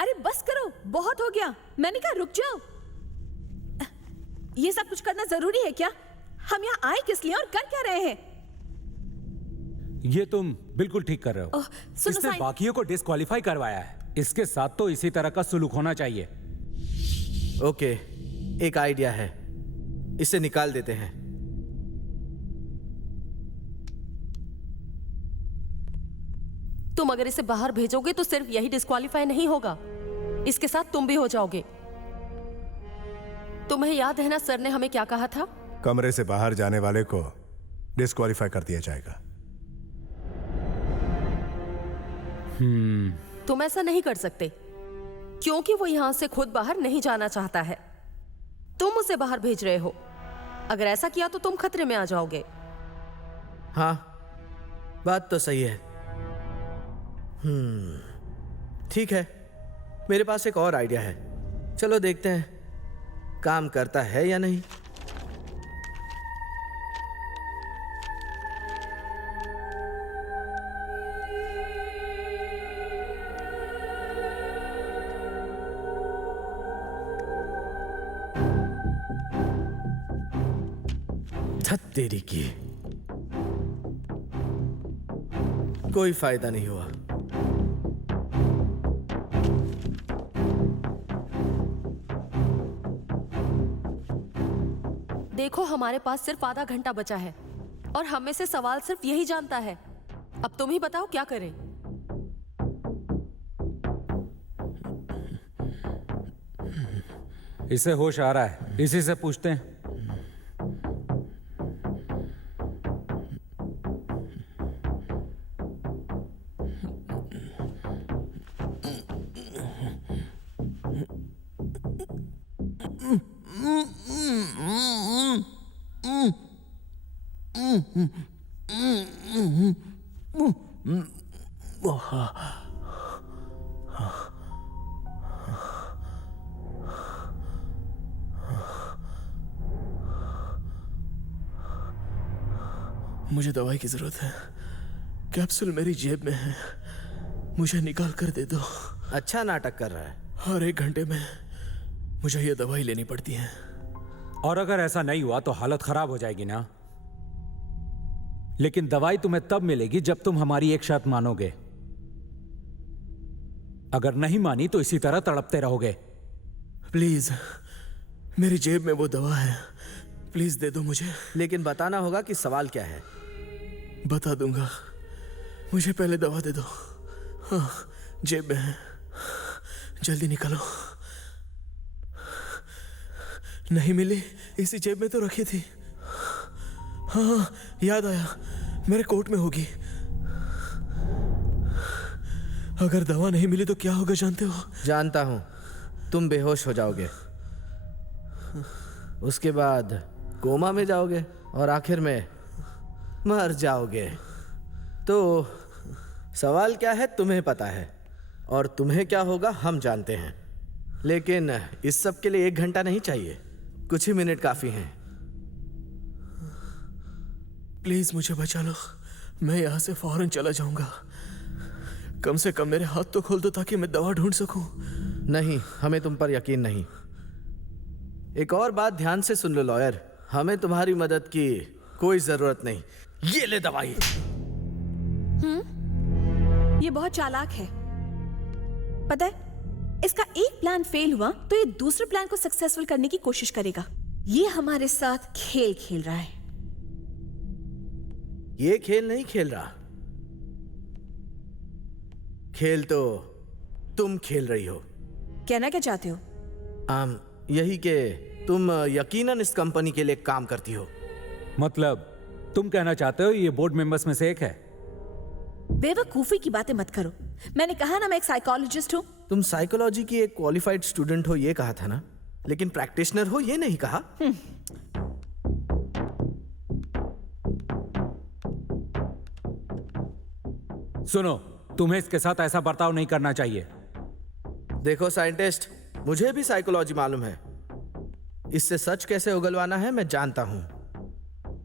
अरे बस करो, बहुत हो गया। मैंने कहा रुक जाओ। ये सब कुछ करना जरूरी है क्या? हम यहाँ आए किस लिए और कर क्या रहे हैं? ये तुम बिल्कुल ठीक कर रहे हो। सुनो इसने साईं। बाकियों को डिस्क्वालीफाई करवाया है, इसके साथ तो इसी तरह का सुलूक होना चाहिए। ओके, एक आइडिया है, इसे निकाल देते हैं। तुम अगर इसे बाहर भेजोगे तो सिर्फ यही डिस्क्वालीफाई नहीं होगा, इसके साथ तुम भी हो जाओगे। तुम्हें याद है ना सर ने हमें क्या कहा था? कमरे से बाहर जाने वाले को डिस्क्वालीफाई कर दिया जाएगा। तुम ऐसा नहीं कर सकते, क्योंकि वो यहां से खुद बाहर नहीं जाना चाहता है। तुम उसे बाहर भेज रहे हो। अगर ऐसा किया तो तुम खतरे में आ जाओगे। हाँ, बात तो सही है। ठीक है, मेरे पास एक और आइडिया है। चलो देखते हैं काम करता है या नहीं। धत तेरी की, कोई फायदा नहीं हुआ। देखो, हमारे पास सिर्फ आधा घंटा बचा है और हम में से सवाल सिर्फ यही जानता है। अब तुम ही बताओ क्या करें। इसे होश आ रहा है, इसी से पूछते हैं। मुझे दवाई की जरूरत है। कैप्सूल मेरी जेब में है, मुझे निकाल कर दे दो। अच्छा नाटक कर रहा है। हर 1 घंटे में मुझे ये दवाई लेनी पड़ती है। और अगर ऐसा नहीं हुआ तो हालत खराब हो जाएगी ना। लेकिन दवाई तुम्हें तब मिलेगी जब तुम हमारी एक शर्त मानोगे। अगर नहीं मानी तो इसी तरह तड़पते रहोगे। प्लीज, मेरी जेब में वो दवा है, प्लीज दे दो मुझे। लेकिन बताना होगा कि सवाल क्या है। बता दूंगा, मुझे पहले दवा दे दो। हाँ, जेब में है, जल्दी निकालो। नहीं मिली, इसी जेब में तो रखी थी। हाँ, याद आया, मेरे कोट में होगी। अगर दवा नहीं मिली तो क्या होगा जानते हो? जानता हूं, तुम बेहोश हो जाओगे, उसके बाद कोमा में जाओगे और आखिर में मर जाओगे। तो सवाल क्या है तुम्हें पता है, और तुम्हें क्या होगा हम जानते हैं। लेकिन इस सब के लिए 1 घंटा नहीं चाहिए, कुछ ही मिनट काफी हैं। प्लीज मुझे बचा लो, मैं यहां से फौरन चला जाऊंगा। कम से कम मेरे हाथ तो खोल दो ताकि मैं दवा ढूंढ सकूं। नहीं, हमें तुम पर यकीन नहीं। एक और बात ध्यान से सुन लो लॉयर, हमें तुम्हारी मदद की कोई जरूरत नहीं। ये ले दवाई। ये बहुत चालाक है। पता है, इसका एक प्लान फेल हुआ तो ये दूसरे प्लान को सक्सेसफुल करने की कोशिश करेगा। ये हमारे साथ खेल खेल रहा है। ये खेल नहीं खेल रहा, खेल तो तुम खेल रही हो। कहना क्या चाहते हो? यही कि तुम यकीनन इस कंपनी के लिए काम करती हो। मतलब तुम कहना चाहते हो ये बोर्ड मेंबर्स में से एक है? बेवकूफी की बातें मत करो। मैंने कहा ना मैं एक साइकोलॉजिस्ट हूं। तुम साइकोलॉजी की एक क्वालिफाइड स्टूडेंट हो ये कहा था ना, लेकिन प्रैक्टिशनर हो ये नहीं कहा। सुनो, तुम्हें इसके साथ ऐसा बर्ताव नहीं करना चाहिए। देखो साइंटिस्ट, मुझे भी साइकोलॉजी मालूम है। इससे सच कैसे उगलवाना है मैं जानता हूं,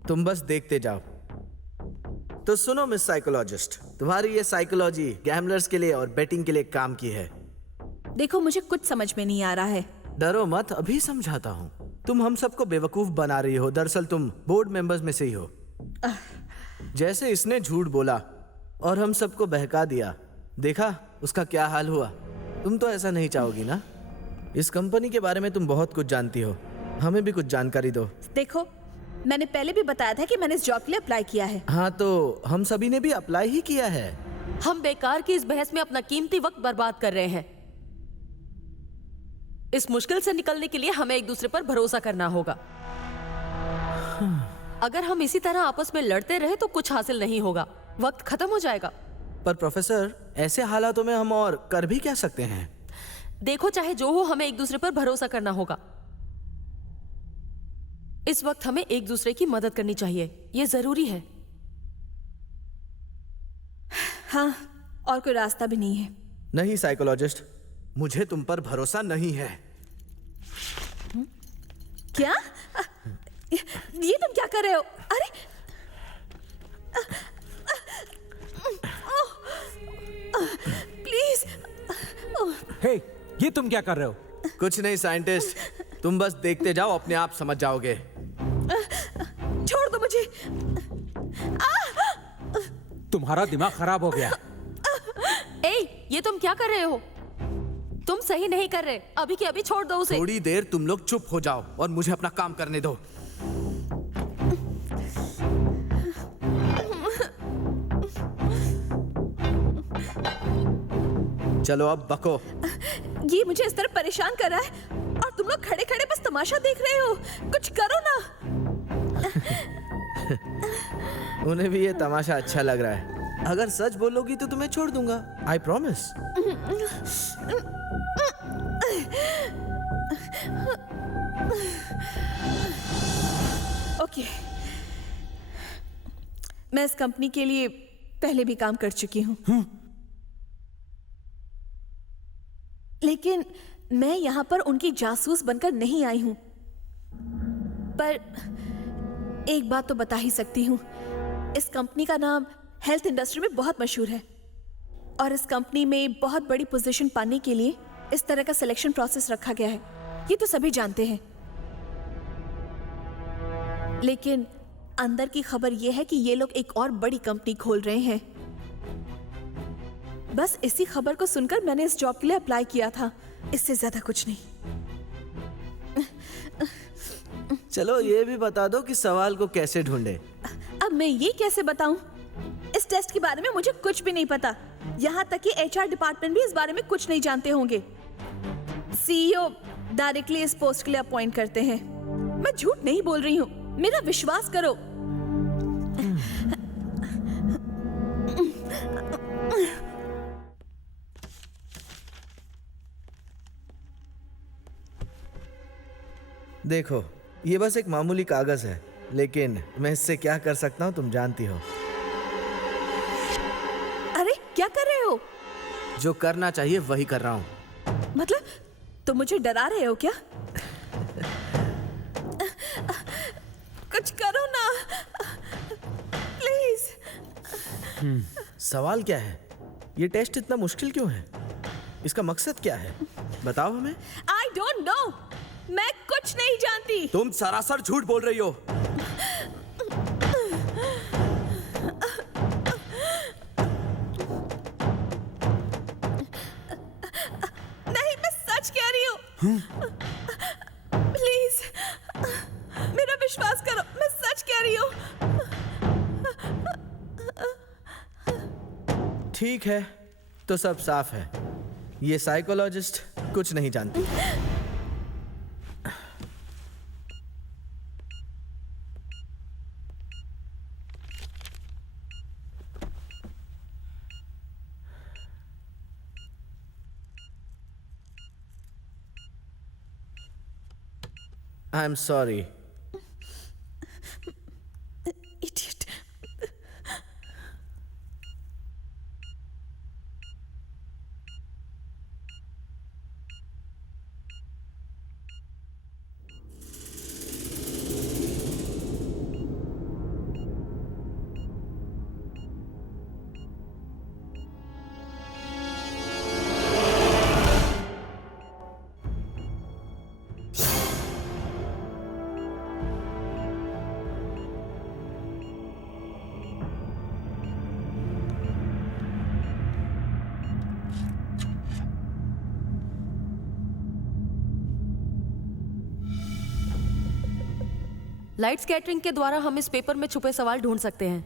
तुम बस देखते जाओ। तो सुनो मिस साइकोलॉजिस्ट, तुम्हारी ये साइकोलॉजी गैम्बलर्स के लिए और बेटिंग के लिए काम की है। देखो, मुझे कुछ समझ में नहीं आ रहा है। डरो मत, अभी समझाता हूं। तुम हम सबको बेवकूफ बना रही हो, दरअसल तुम बोर्ड मेंबर्स में से ही हो। जैसे इसने झूठ बोला और हम सबको बहका दिया, देखा उसका क्या हाल हुआ। तुम तो ऐसा नहीं चाहोगी ना। इस कंपनी के बारे में तुम बहुत कुछ जानती हो, हमें भी कुछ जानकारी दो। देखो, मैंने पहले भी बताया था कि मैंने इस जॉब के लिए अप्लाई किया है। हाँ, तो हम सभी ने भी अप्लाई ही किया है। हम बेकार की इस बहस में अपना कीमती वक्त बर्बाद कर रहे हैं। इस मुश्किल से निकलने के लिए हमें एक दूसरे पर भरोसा करना होगा। अगर हम इसी तरह आपस में लड़ते रहे तो कुछ हासिल नहीं होगा, वक्त खत्म हो जाएगा। पर प्रोफेसर, ऐसे हालातों में हम और कर भी क्या सकते हैं? देखो, चाहे जो हो, हमें एक दूसरे पर भरोसा करना होगा। इस वक्त हमें एक दूसरे की मदद करनी चाहिए, यह जरूरी है। हाँ, और कोई रास्ता भी नहीं है। नहीं साइकोलॉजिस्ट, मुझे तुम पर भरोसा नहीं है। क्या? ये तुम क्या कर रहे हो? अरे प्लीज। हे, ये तुम क्या कर रहे हो? कुछ नहीं साइंटिस्ट, तुम बस देखते जाओ, अपने आप समझ जाओगे। छोड़ दो मुझे। तुम्हारा दिमाग खराब हो गया। ये तुम क्या कर रहे हो? तुम सही नहीं कर रहे, अभी के अभी छोड़ दो उसे। थोड़ी देर तुम लोग चुप हो जाओ और मुझे अपना काम करने दो। चलो अब बको। ये मुझे इस तरह परेशान कर रहा है और तुम लोग खड़े खड़े बस तमाशा देख रहे हो। कुछ करो ना। उन्हें भी ये तमाशा अच्छा लग रहा है। अगर सच बोलोगी तो तुम्हें छोड़ दूंगा, आई प्रॉमिस। ओके, मैं इस कंपनी के लिए पहले भी काम कर चुकी हूं। लेकिन मैं यहां पर उनकी जासूस बनकर नहीं आई हूं। पर एक बात तो बता ही सकती हूं, इस कंपनी का नाम हेल्थ इंडस्ट्री में बहुत मशहूर है और इस कंपनी में बहुत बड़ी पोजीशन पाने के लिए इस तरह का सिलेक्शन प्रोसेस रखा गया है, ये तो सभी जानते हैं। लेकिन अंदर की खबर यह है कि ये लोग एक और बड़ी कंपनी खोल रहे हैं। बस इसी खबर को सुनकर मैंने इस जॉब के लिए अप्लाई किया था, इससे ज्यादा कुछ नहीं। चलो ये भी बता दो कि सवाल को कैसे ढूंढे। अब मैं ये कैसे बताऊं? इस टेस्ट के बारे में मुझे कुछ भी नहीं पता। यहाँ तक कि एचआर डिपार्टमेंट भी इस बारे में कुछ नहीं जानते होंगे। सीईओ डायरेक्टली इस पोस्ट के लिए अपॉइंट करते हैं। मैं झूठ नहीं बोल रही हूँ, मेरा विश्वास करो। देखो, ये बस एक मामूली कागज है, लेकिन मैं इससे क्या कर सकता हूँ तुम जानती हो। अरे क्या कर रहे हो? जो करना चाहिए वही कर रहा हूँ। मतलब तुम मुझे डरा रहे हो क्या? कुछ करो ना प्लीज। सवाल क्या है? ये टेस्ट इतना मुश्किल क्यों है? इसका मकसद क्या है? बताओ हमें। आई डोंट नो, मैं कुछ नहीं जानती। तुम सरासर झूठ बोल रही हो। नहीं, मैं सच कह रही हूँ। प्लीज मेरा विश्वास करो, मैं सच कह रही हूँ। ठीक है, तो सब साफ है। ये साइकोलॉजिस्ट कुछ नहीं जानती। I am sorry. Idiot. Light scattering के द्वारा हम इस पेपर में छुपे सवाल ढूंढ सकते हैं।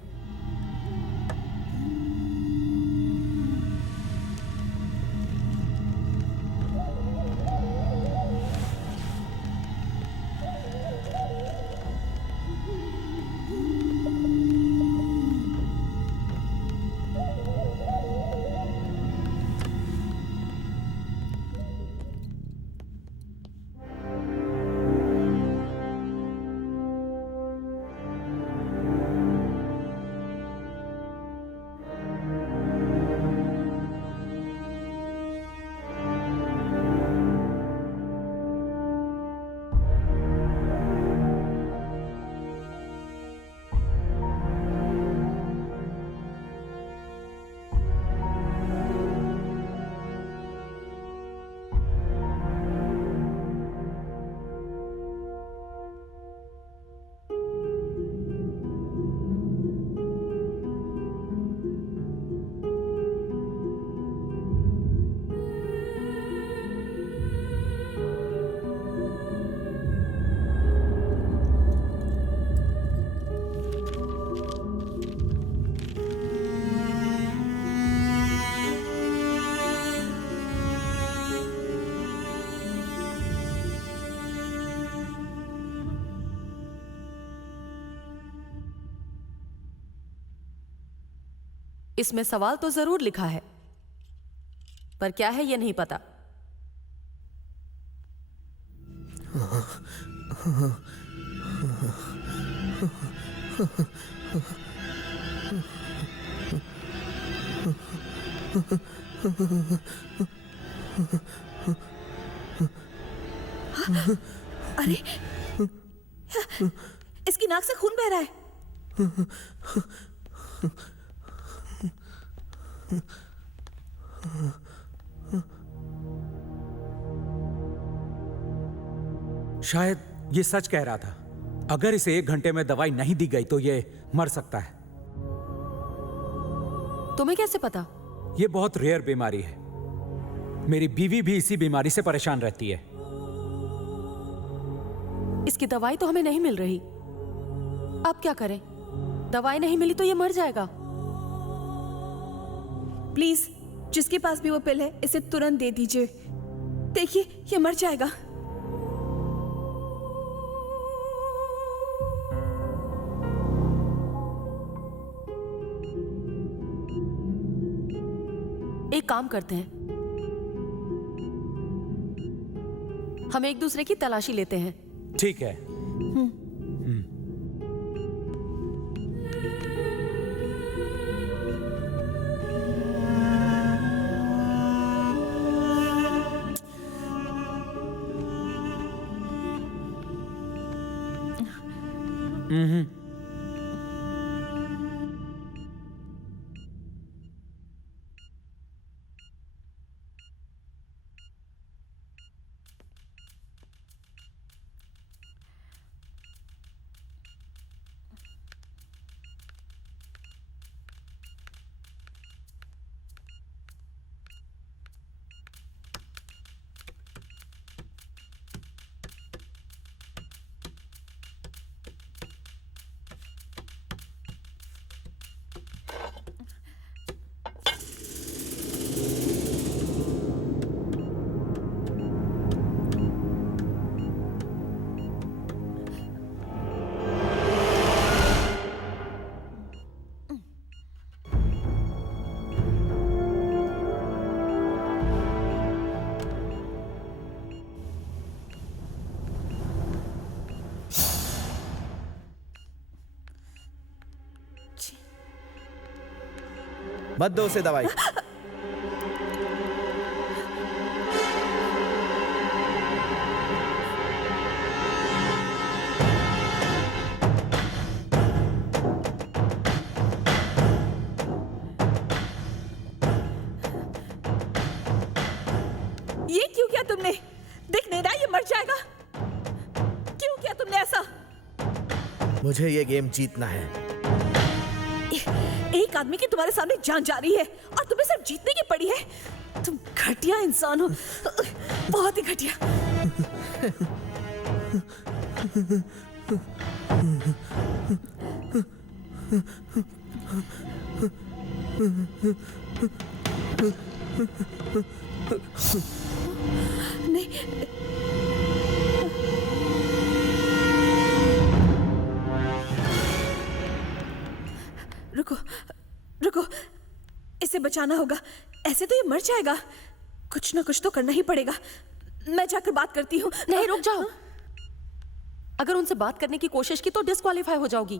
इसमें सवाल तो जरूर लिखा है, पर क्या है ये नहीं पता। अरे, इसकी नाक से खून बह रहा है। शायद ये सच कह रहा था। अगर इसे 1 घंटे में दवाई नहीं दी गई तो ये मर सकता है। तुम्हें कैसे पता? ये बहुत रेयर बीमारी है। मेरी बीवी भी इसी बीमारी से परेशान रहती है। इसकी दवाई तो हमें नहीं मिल रही। अब क्या करें? दवाई नहीं मिली तो ये मर जाएगा। प्लीज, जिसके पास भी वो पिल है इसे तुरंत दे दीजिए। देखिए, ये मर जाएगा। एक काम करते हैं, हम एक दूसरे की तलाशी लेते हैं। ठीक है। मत दो उसे दवाई। ये क्यों किया तुमने? देख नहीं रहा ये मर जाएगा। क्यों किया तुमने ऐसा? मुझे ये गेम जीतना है। एक आदमी की तुम्हारे सामने जान जा रही है और तुम्हें सिर्फ जीतने की पड़ी है। तुम घटिया इंसान हो, बहुत ही घटिया। नहीं, रुको रुको, इसे बचाना होगा। ऐसे तो ये मर जाएगा। कुछ ना कुछ तो करना ही पड़ेगा। मैं जाकर बात करती हूँ। नहीं, रुक जाओ। अगर उनसे बात करने की कोशिश की तो डिस्क्वालीफाई हो जाओगी।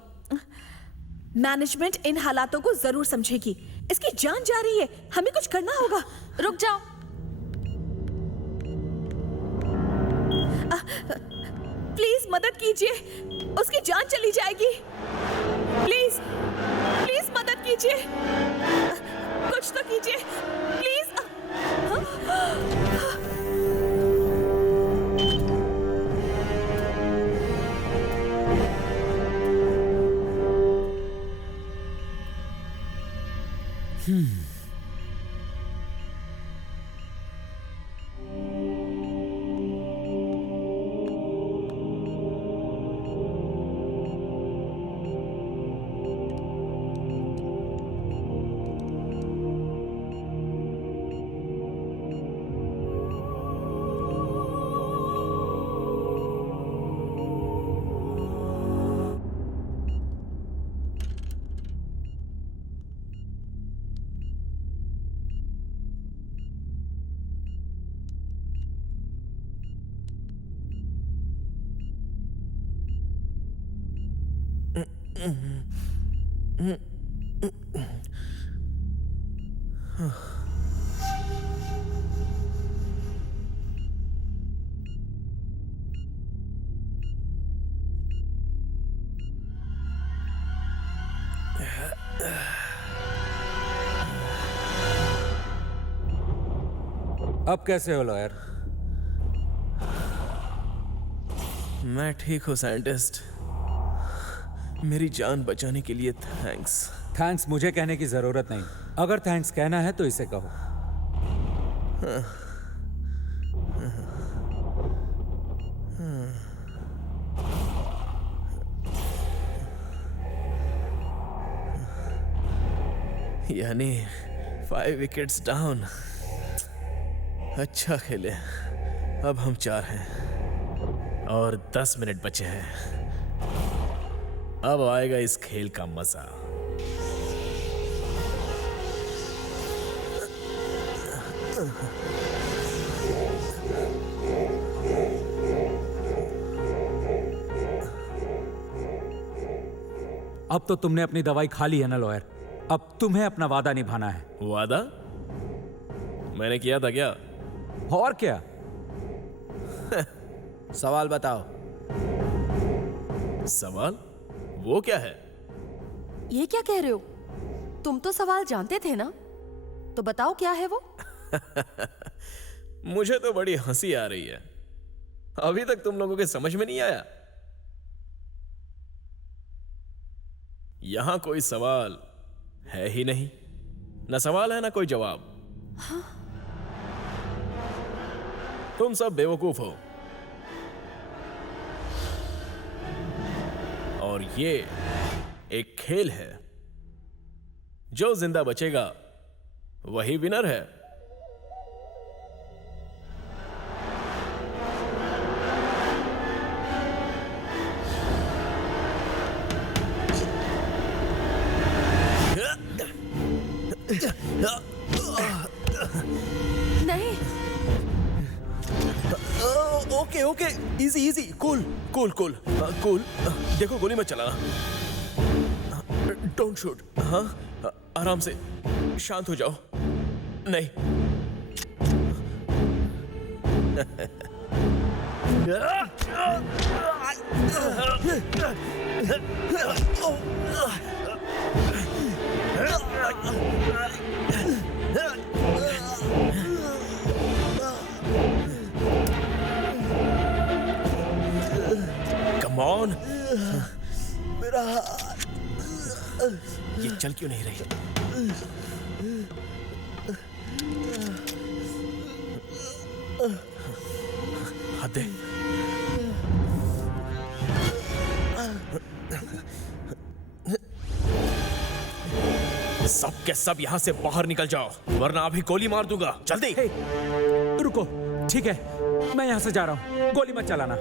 मैनेजमेंट इन हालातों को जरूर समझेगी। इसकी जान जा रही है, हमें कुछ करना होगा। रुक जाओ। प्लीज मदद कीजिए, उसकी जान चली जाएगी। प्लीज प्लीज मदद कीजिए, कुछ तो कीजिए प्लीज। अब कैसे हो लॉयर? मैं ठीक हूँ साइंटिस्ट। मेरी जान बचाने के लिए थैंक्स। थैंक्स मुझे कहने की जरूरत नहीं। अगर थैंक्स कहना है तो इसे कहो। यानी 5 विकेट्स डाउन। अच्छा खेले। अब हम 4 हैं और 10 मिनट बचे हैं। अब आएगा इस खेल का मजा। अब तो तुमने अपनी दवाई खा ली है ना लॉयर? अब तुम्हें अपना वादा निभाना है। वादा? मैंने किया था क्या? और क्या? सवाल बताओ। सवाल? वो क्या है? ये क्या कह रहे हो? तुम तो सवाल जानते थे ना, तो बताओ क्या है वो? मुझे तो बड़ी हंसी आ रही है। अभी तक तुम लोगों के समझ में नहीं आया। यहां कोई सवाल है ही नहीं। ना सवाल है ना कोई जवाब। हाँ? तुम सब बेवकूफ हो और ये एक खेल है। जो जिंदा बचेगा वही विनर है। नहीं। Okay okay, easy easy, cool cool cool cool. देखो गोली मत चलाना। Don't shoot. हाँ, आराम से, शांत हो जाओ। नहीं। Come on. मेरा हाथ। ये चल क्यों नहीं रही? हाथ दे। सब के सब यहां से बाहर निकल जाओ, वरना अभी गोली मार दूंगा। जल्दी। हे, रुको। ठीक है, मैं यहां से जा रहा हूं। गोली मत चलाना।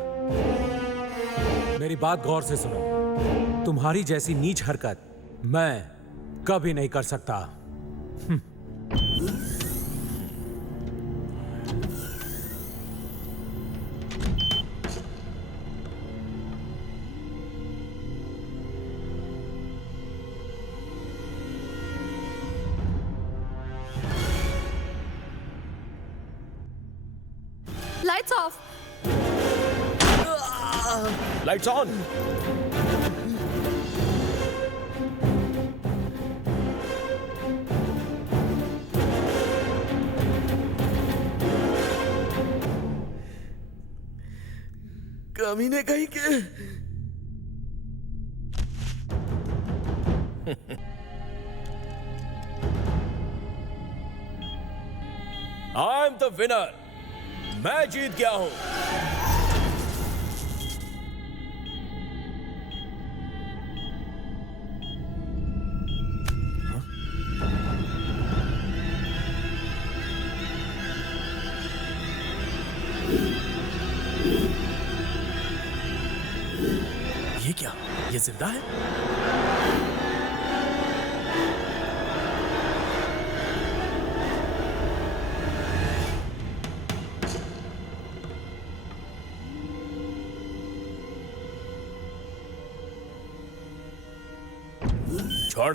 मेरी बात गौर से सुनो। तुम्हारी जैसी नीच हरकत मैं कभी नहीं कर सकता। Lights off. Lights on. कमीने कहीं के। I am the winner. मैं जीत गया हूं। ये क्या? ये जिंदा है? छोड़।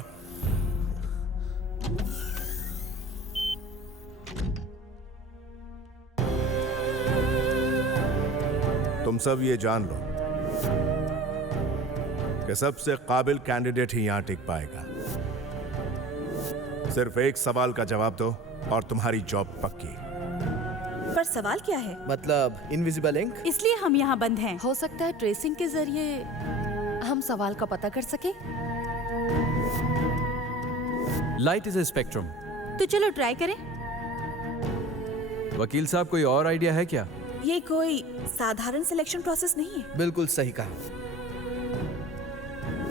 तुम सब ये जान लो कि सबसे काबिल कैंडिडेट ही यहां टिक पाएगा। सिर्फ एक सवाल का जवाब दो और तुम्हारी जॉब पक्की। पर सवाल क्या है? मतलब इनविजिबल इंक? इसलिए हम यहाँ बंद हैं। हो सकता है ट्रेसिंग के जरिए हम सवाल का पता कर सके। Light is a spectrum. तो चलो ट्राई करें। वकील साहब, कोई और आइडिया है क्या? ये कोई साधारण सिलेक्शन प्रोसेस नहीं है। बिल्कुल सही कहा।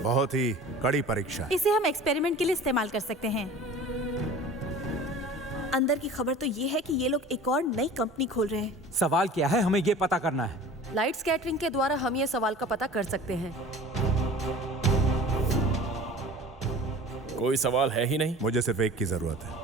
बहुत ही कड़ी परीक्षा है। इसे हम एक्सपेरिमेंट के लिए इस्तेमाल कर सकते हैं। अंदर की खबर तो ये है कि ये लोग एक और नई कंपनी खोल रहे हैं। सवाल क्या है, हमें ये पता करना है। लाइट स्कैटरिंग के द्वारा हम ये सवाल का पता कर सकते हैं। कोई सवाल है ही नहीं। मुझे सिर्फ एक की जरूरत है।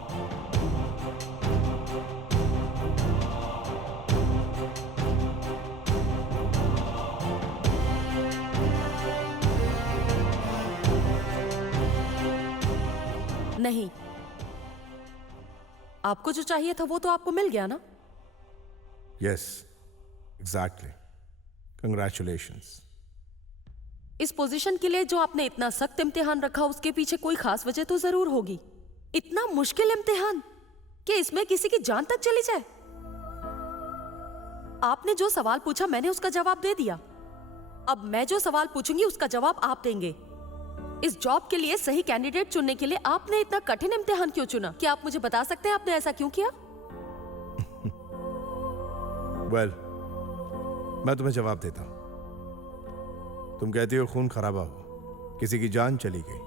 नहीं, आपको जो चाहिए था वो तो आपको मिल गया ना? Yes, exactly. कंग्रेचुलेशंस। इस पोजीशन के लिए जो आपने इतना सख्त इम्तिहान रखा, उसके पीछे कोई खास वजह तो जरूर होगी। इतना मुश्किल इम्तिहान कि इसमें किसी की जान तक चली जाए। आपने जो सवाल पूछा मैंने उसका जवाब दे दिया। अब मैं जो सवाल पूछूंगी उसका जवाब आप देंगे। इस जॉब के लिए सही कैंडिडेट चुनने के लिए आपने इतना कठिन इम्तिहान क्यों चुना? क्या आप मुझे बता सकते हैं आपने ऐसा क्यों किया? वेल, मैं तुम्हें जवाब देता हूं। तुम कहती हो खून खराबा हो, किसी की जान चली गई,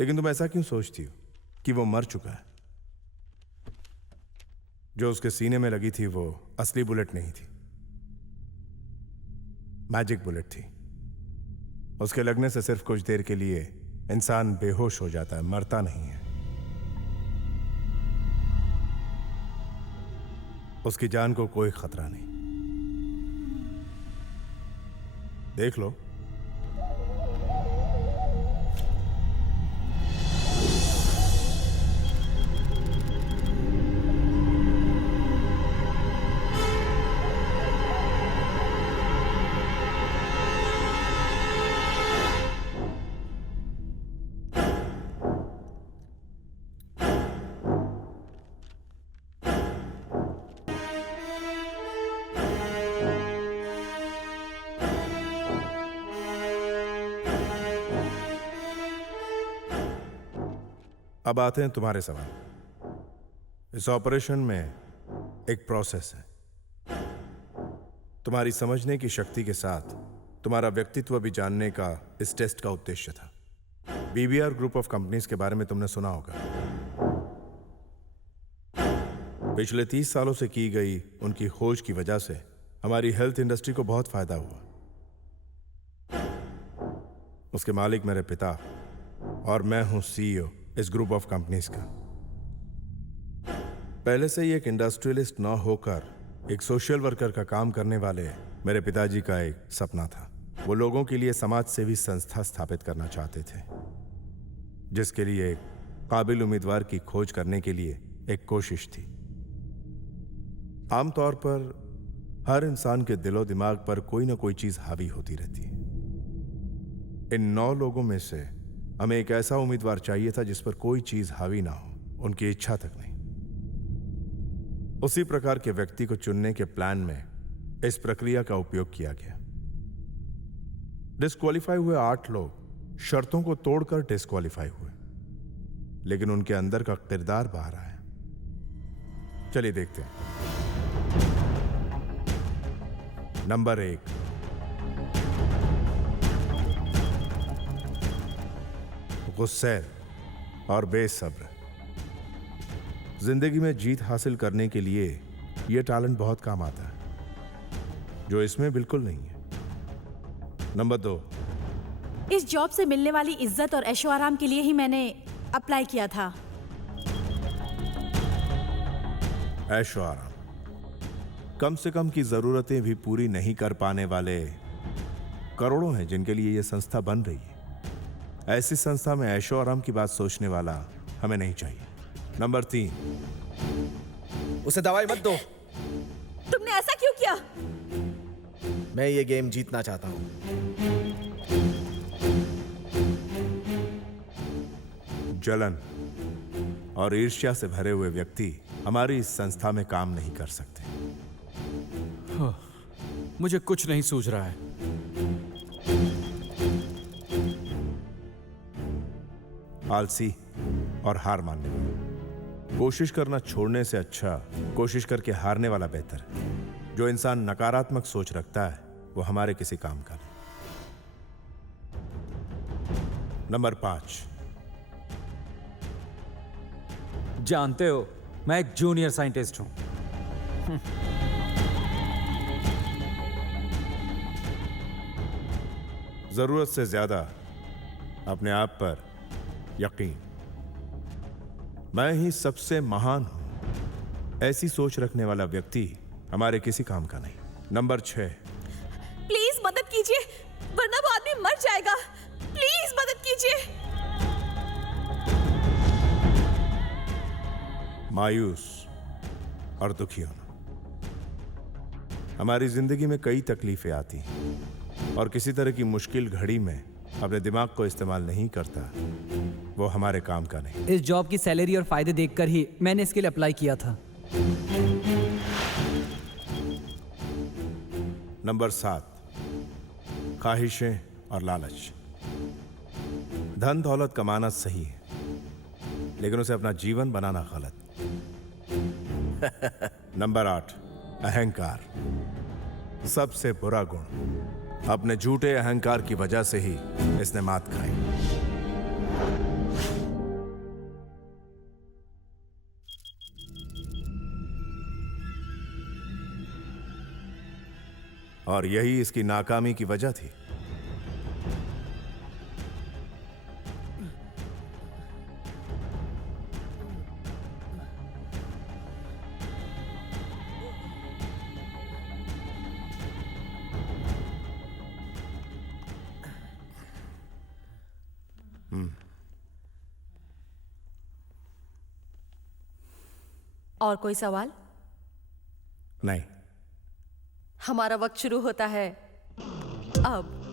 लेकिन तुम ऐसा क्यों सोचती हो कि वो मर चुका है? जो उसके सीने में लगी थी वो असली बुलेट नहीं थी, मैजिक बुलेट थी। उसके लगने से सिर्फ कुछ देर के लिए इंसान बेहोश हो जाता है, मरता नहीं है। उसकी जान को कोई खतरा नहीं। देख लो। अब आते हैं तुम्हारे सवाल। इस ऑपरेशन में एक प्रोसेस है। तुम्हारी समझने की शक्ति के साथ तुम्हारा व्यक्तित्व भी जानने का इस टेस्ट का उद्देश्य था। बीबीआर ग्रुप ऑफ कंपनीज के बारे में तुमने सुना होगा। पिछले 30 सालों से की गई उनकी खोज की वजह से हमारी हेल्थ इंडस्ट्री को बहुत फायदा हुआ। उसके मालिक मेरे पिता और मैं हूं सीईओ इस ग्रुप ऑफ कंपनीज का। पहले से ही एक इंडस्ट्रियलिस्ट न होकर एक सोशल वर्कर का काम करने वाले मेरे पिताजी का एक सपना था। वो लोगों के लिए समाज सेवी संस्था स्थापित करना चाहते थे, जिसके लिए एक काबिल उम्मीदवार की खोज करने के लिए एक कोशिश थी। आमतौर पर हर इंसान के दिलो दिमाग पर कोई ना कोई चीज हावी होती रहती है। इन 9 लोगों में से हमें एक ऐसा उम्मीदवार चाहिए था जिस पर कोई चीज हावी ना हो, उनकी इच्छा तक नहीं। उसी प्रकार के व्यक्ति को चुनने के प्लान में इस प्रक्रिया का उपयोग किया गया। डिस्क्वालीफाई हुए 8 लोग शर्तों को तोड़कर डिस्क्वालीफाई हुए, लेकिन उनके अंदर का किरदार बाहर आया। चलिए देखते हैं। नंबर 1, गुस्सैल और बेसब्र। जिंदगी में जीत हासिल करने के लिए यह टैलेंट बहुत काम आता है, जो इसमें बिल्कुल नहीं है। नंबर 2, इस जॉब से मिलने वाली इज्जत और ऐशो आराम के लिए ही मैंने अप्लाई किया था। ऐशो आराम, कम से कम की जरूरतें भी पूरी नहीं कर पाने वाले करोड़ों हैं जिनके लिए यह संस्था बन रही है। ऐसी संस्था में ऐशो आराम की बात सोचने वाला हमें नहीं चाहिए। नंबर 3, उसे दवाई मत दो। तुमने ऐसा क्यों किया? मैं ये गेम जीतना चाहता हूं। जलन और ईर्ष्या से भरे हुए व्यक्ति हमारी इस संस्था में काम नहीं कर सकते। मुझे कुछ नहीं सूझ रहा है। आलसी और हार मानने वाला। कोशिश करना छोड़ने से अच्छा कोशिश करके हारने वाला बेहतर है। जो इंसान नकारात्मक सोच रखता है वो हमारे किसी काम का नहीं। नंबर 5, जानते हो, मैं एक जूनियर साइंटिस्ट हूं। जरूरत से ज्यादा अपने आप पर यकीन। मैं ही सबसे महान हूं, ऐसी सोच रखने वाला व्यक्ति हमारे किसी काम का नहीं। नंबर 6, प्लीज मदद कीजिए वरना वो आदमी मर जाएगा। प्लीज मदद कीजिए। मायूस और दुखी होना। हमारी जिंदगी में कई तकलीफें आती हैं और किसी तरह की मुश्किल घड़ी में अपने दिमाग को इस्तेमाल नहीं करता, वो हमारे काम का नहीं। इस जॉब की सैलरी और फायदे देखकर ही मैंने इसके लिए अप्लाई किया था। नंबर 7, ख्वाहिशें और लालच। धन दौलत कमाना सही है, लेकिन उसे अपना जीवन बनाना गलत। नंबर 8, अहंकार। सबसे बुरा गुण। अपने झूठे अहंकार की वजह से ही इसने मात खाई। और यही इसकी नाकामी की वजह थी। और कोई सवाल? नहीं। हमारा वक्त शुरू होता है अब।